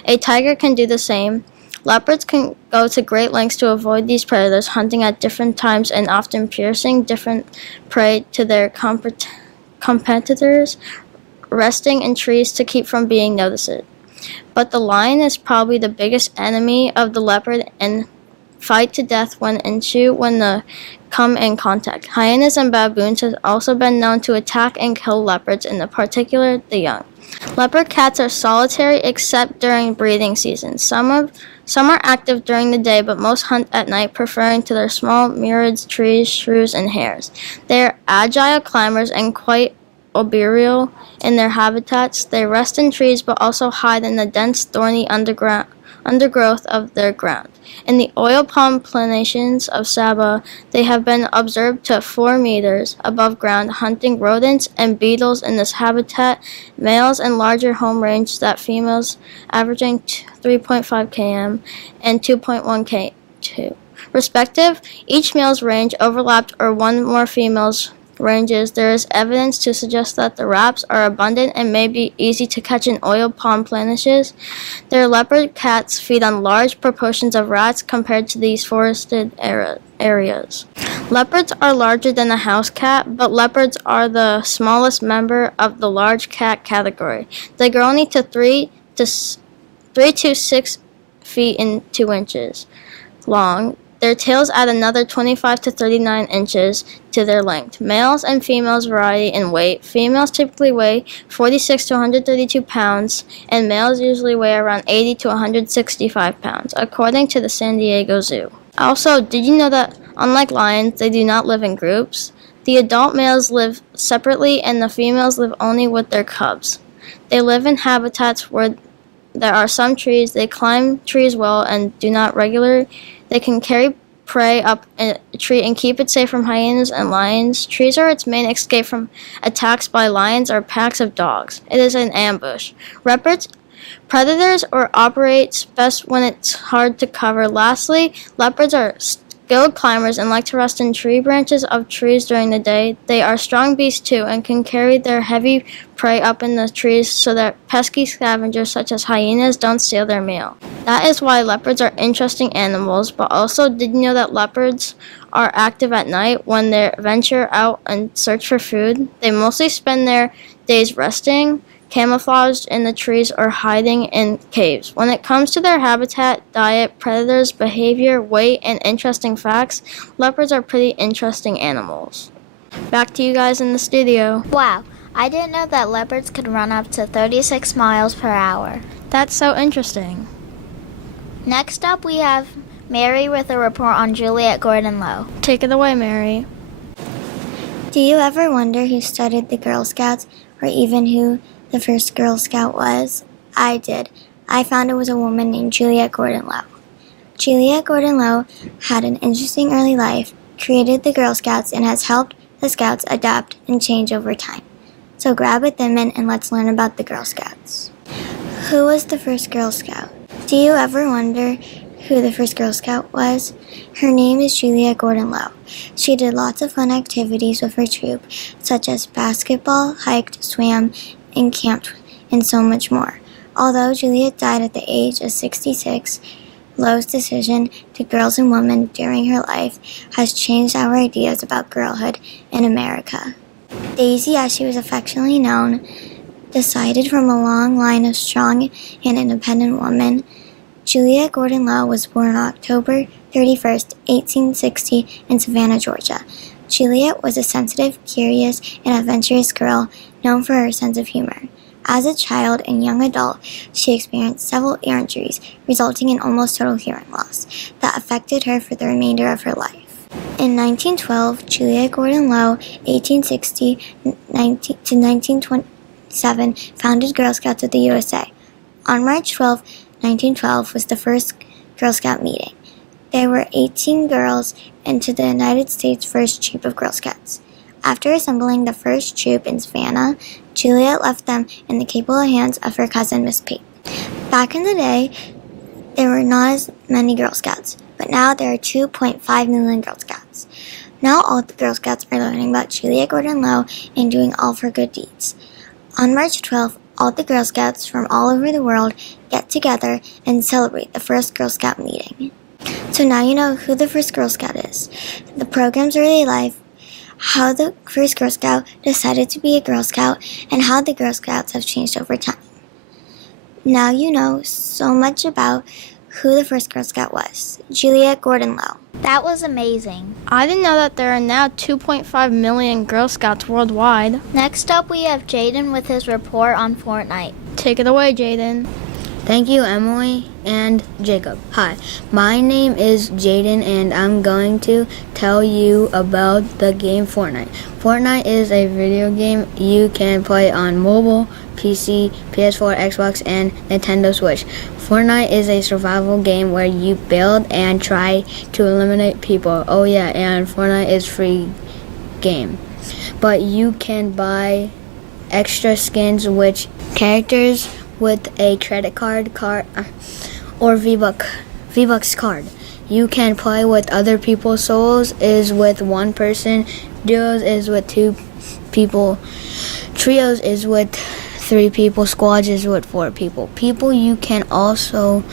A tiger can do the same. Leopards can go to great lengths to avoid these predators, hunting at different times and often piercing different prey to their competitors, resting in trees to keep from being noticed. But the lion is probably the biggest enemy of the leopard and fight to death when they come in contact. Hyenas and baboons have also been known to attack and kill leopards, in particular the young. Leopard cats are solitary except during breeding season. Some are active during the day, but most hunt at night, preferring to their small myriads, trees, shrews, and hares. They are agile climbers and quite arboreal in their habitats. They rest in trees, but also hide in the dense, thorny undergrowth of their ground. In the oil palm plantations of Sabah, they have been observed to 4 meters above ground, hunting rodents and beetles in this habitat, males in larger home range than females, averaging 3.5 km and 2.1 km respective. Each male's range overlapped or one more female's ranges. There is evidence to suggest that the rats are abundant and may be easy to catch in oil palm plantations. Their leopard cats feed on large proportions of rats compared to these forested areas. Leopards are larger than a house cat, but leopards are the smallest member of the large cat category. They grow only to 3 to 6 feet and 2 inches long. Their tails add another 25 to 39 inches to their length. Males and females vary in weight. Females typically weigh 46 to 132 pounds, and males usually weigh around 80 to 165 pounds, according to the San Diego Zoo. Also, did you know that, unlike lions, they do not live in groups? The adult males live separately, and the females live only with their cubs. They live in habitats where there are some trees. They climb trees well and do not regularly. They can carry prey up a tree and keep it safe from hyenas and lions. Trees are its main escape from attacks by lions or packs of dogs. It is an ambush. Predators operate best when it's hard to cover. Lastly, leopards are skilled climbers and like to rest in tree branches of trees during the day. They are strong beasts too and can carry their heavy prey up in the trees so that pesky scavengers such as hyenas don't steal their meal. That is why leopards are interesting animals, but also, did you know that leopards are active at night when they venture out and search for food? They mostly spend their days resting, camouflaged in the trees, or hiding in caves. When it comes to their habitat, diet, predators, behavior, weight, and interesting facts, leopards are pretty interesting animals. Back to you guys in the studio. Wow, I didn't know that leopards could run up to 36 miles per hour. That's so interesting. Next up, we have Mary with a report on Juliet Gordon-Low. Take it away, Mary. Do you ever wonder who started the Girl Scouts, or even who the first Girl Scout was? I did. I found it was a woman named Juliet Gordon-Low. Juliet Gordon-Low had an interesting early life, created the Girl Scouts, and has helped the Scouts adapt and change over time. So grab a Thin Mint and let's learn about the Girl Scouts. Who was the first Girl Scout? Do you ever wonder who the first Girl Scout was? Her name is Juliet Gordon-Low. She did lots of fun activities with her troop, such as basketball, hiked, swam, and camped, and so much more. Although Juliet died at the age of 66, Low's decision to girls and women during her life has changed our ideas about girlhood in America. Daisy, as she was affectionately known, decided from a long line of strong and independent women. Juliet Gordon-Low was born on October 31st, 1860 in Savannah, Georgia. Juliet was a sensitive, curious, and adventurous girl known for her sense of humor. As a child and young adult, she experienced several ear injuries, resulting in almost total hearing loss that affected her for the remainder of her life. In 1912, Julia Gordon Low, 1860 to 1927, founded Girl Scouts of the USA. On March 12, 1912 was the first Girl Scout meeting. There were 18 girls into the United States' first troop of Girl Scouts. After assembling the first troop in Savannah, Juliet left them in the capable hands of her cousin, Miss Pate. Back in the day, there were not as many Girl Scouts, but now there are 2.5 million Girl Scouts. Now all the Girl Scouts are learning about Julia Gordon Low and doing all of her good deeds. On March 12th, all the Girl Scouts from all over the world get together and celebrate the first Girl Scout meeting. So now you know who the first Girl Scout is, the program's early life, how the first Girl Scout decided to be a Girl Scout, and how the Girl Scouts have changed over time. Now you know so much about who the first Girl Scout was, Juliet Gordon Low. That was amazing. I didn't know that there are now 2.5 million Girl Scouts worldwide. Next up, we have Jaden with his report on Fortnite. Take it away, Jaden. Thank you, Emily and Jacob. Hi, my name is Jaden, and I'm going to tell you about the game Fortnite. Fortnite is a video game you can play on mobile, PC, PS4, Xbox, and Nintendo Switch. Fortnite is a survival game where you build and try to eliminate people. Oh yeah, and Fortnite is free game. But you can buy extra skins which characters with a credit card or V-Bucks card. You can play with other people. Solos is with one person, duos is with 2 people, trios is with 3 people, squads is with 4 people. You can also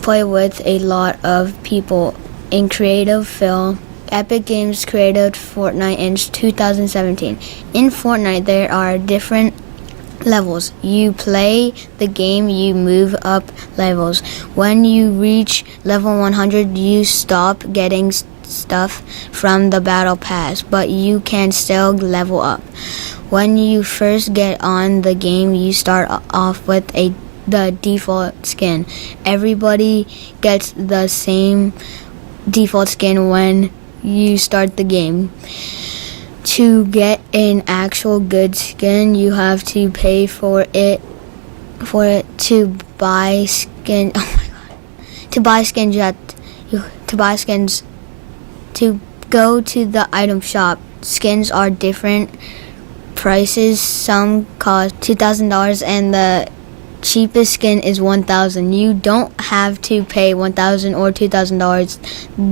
play with a lot of people in creative fill. Epic Games created Fortnite in 2017. In Fortnite, there are different levels. You play the game, you move up levels. When you reach level 100, you stop getting stuff from the battle pass, but you can still level up. When you first get on the game, you start off with the default skin. Everybody gets the same default skin when you start the game. To get an actual good skin, you have to pay for it to buy skin. Oh my god! To buy skins, to go to the item shop. Skins are different prices. Some cost $2,000 and the cheapest skin is $1,000. You don't have to pay $1,000 or $2,000.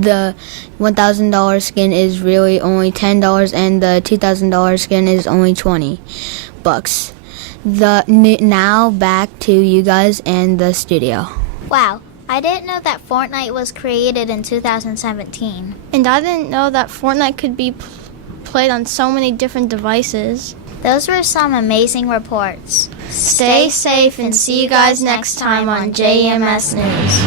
The $1,000 skin is really only $10 and the $2,000 skin is only $20. Now back to you guys and the studio. Wow, I didn't know that Fortnite was created in 2017. And I didn't know that Fortnite could be played on so many different devices. Those were some amazing reports. Stay safe and see you guys next time on JMS News.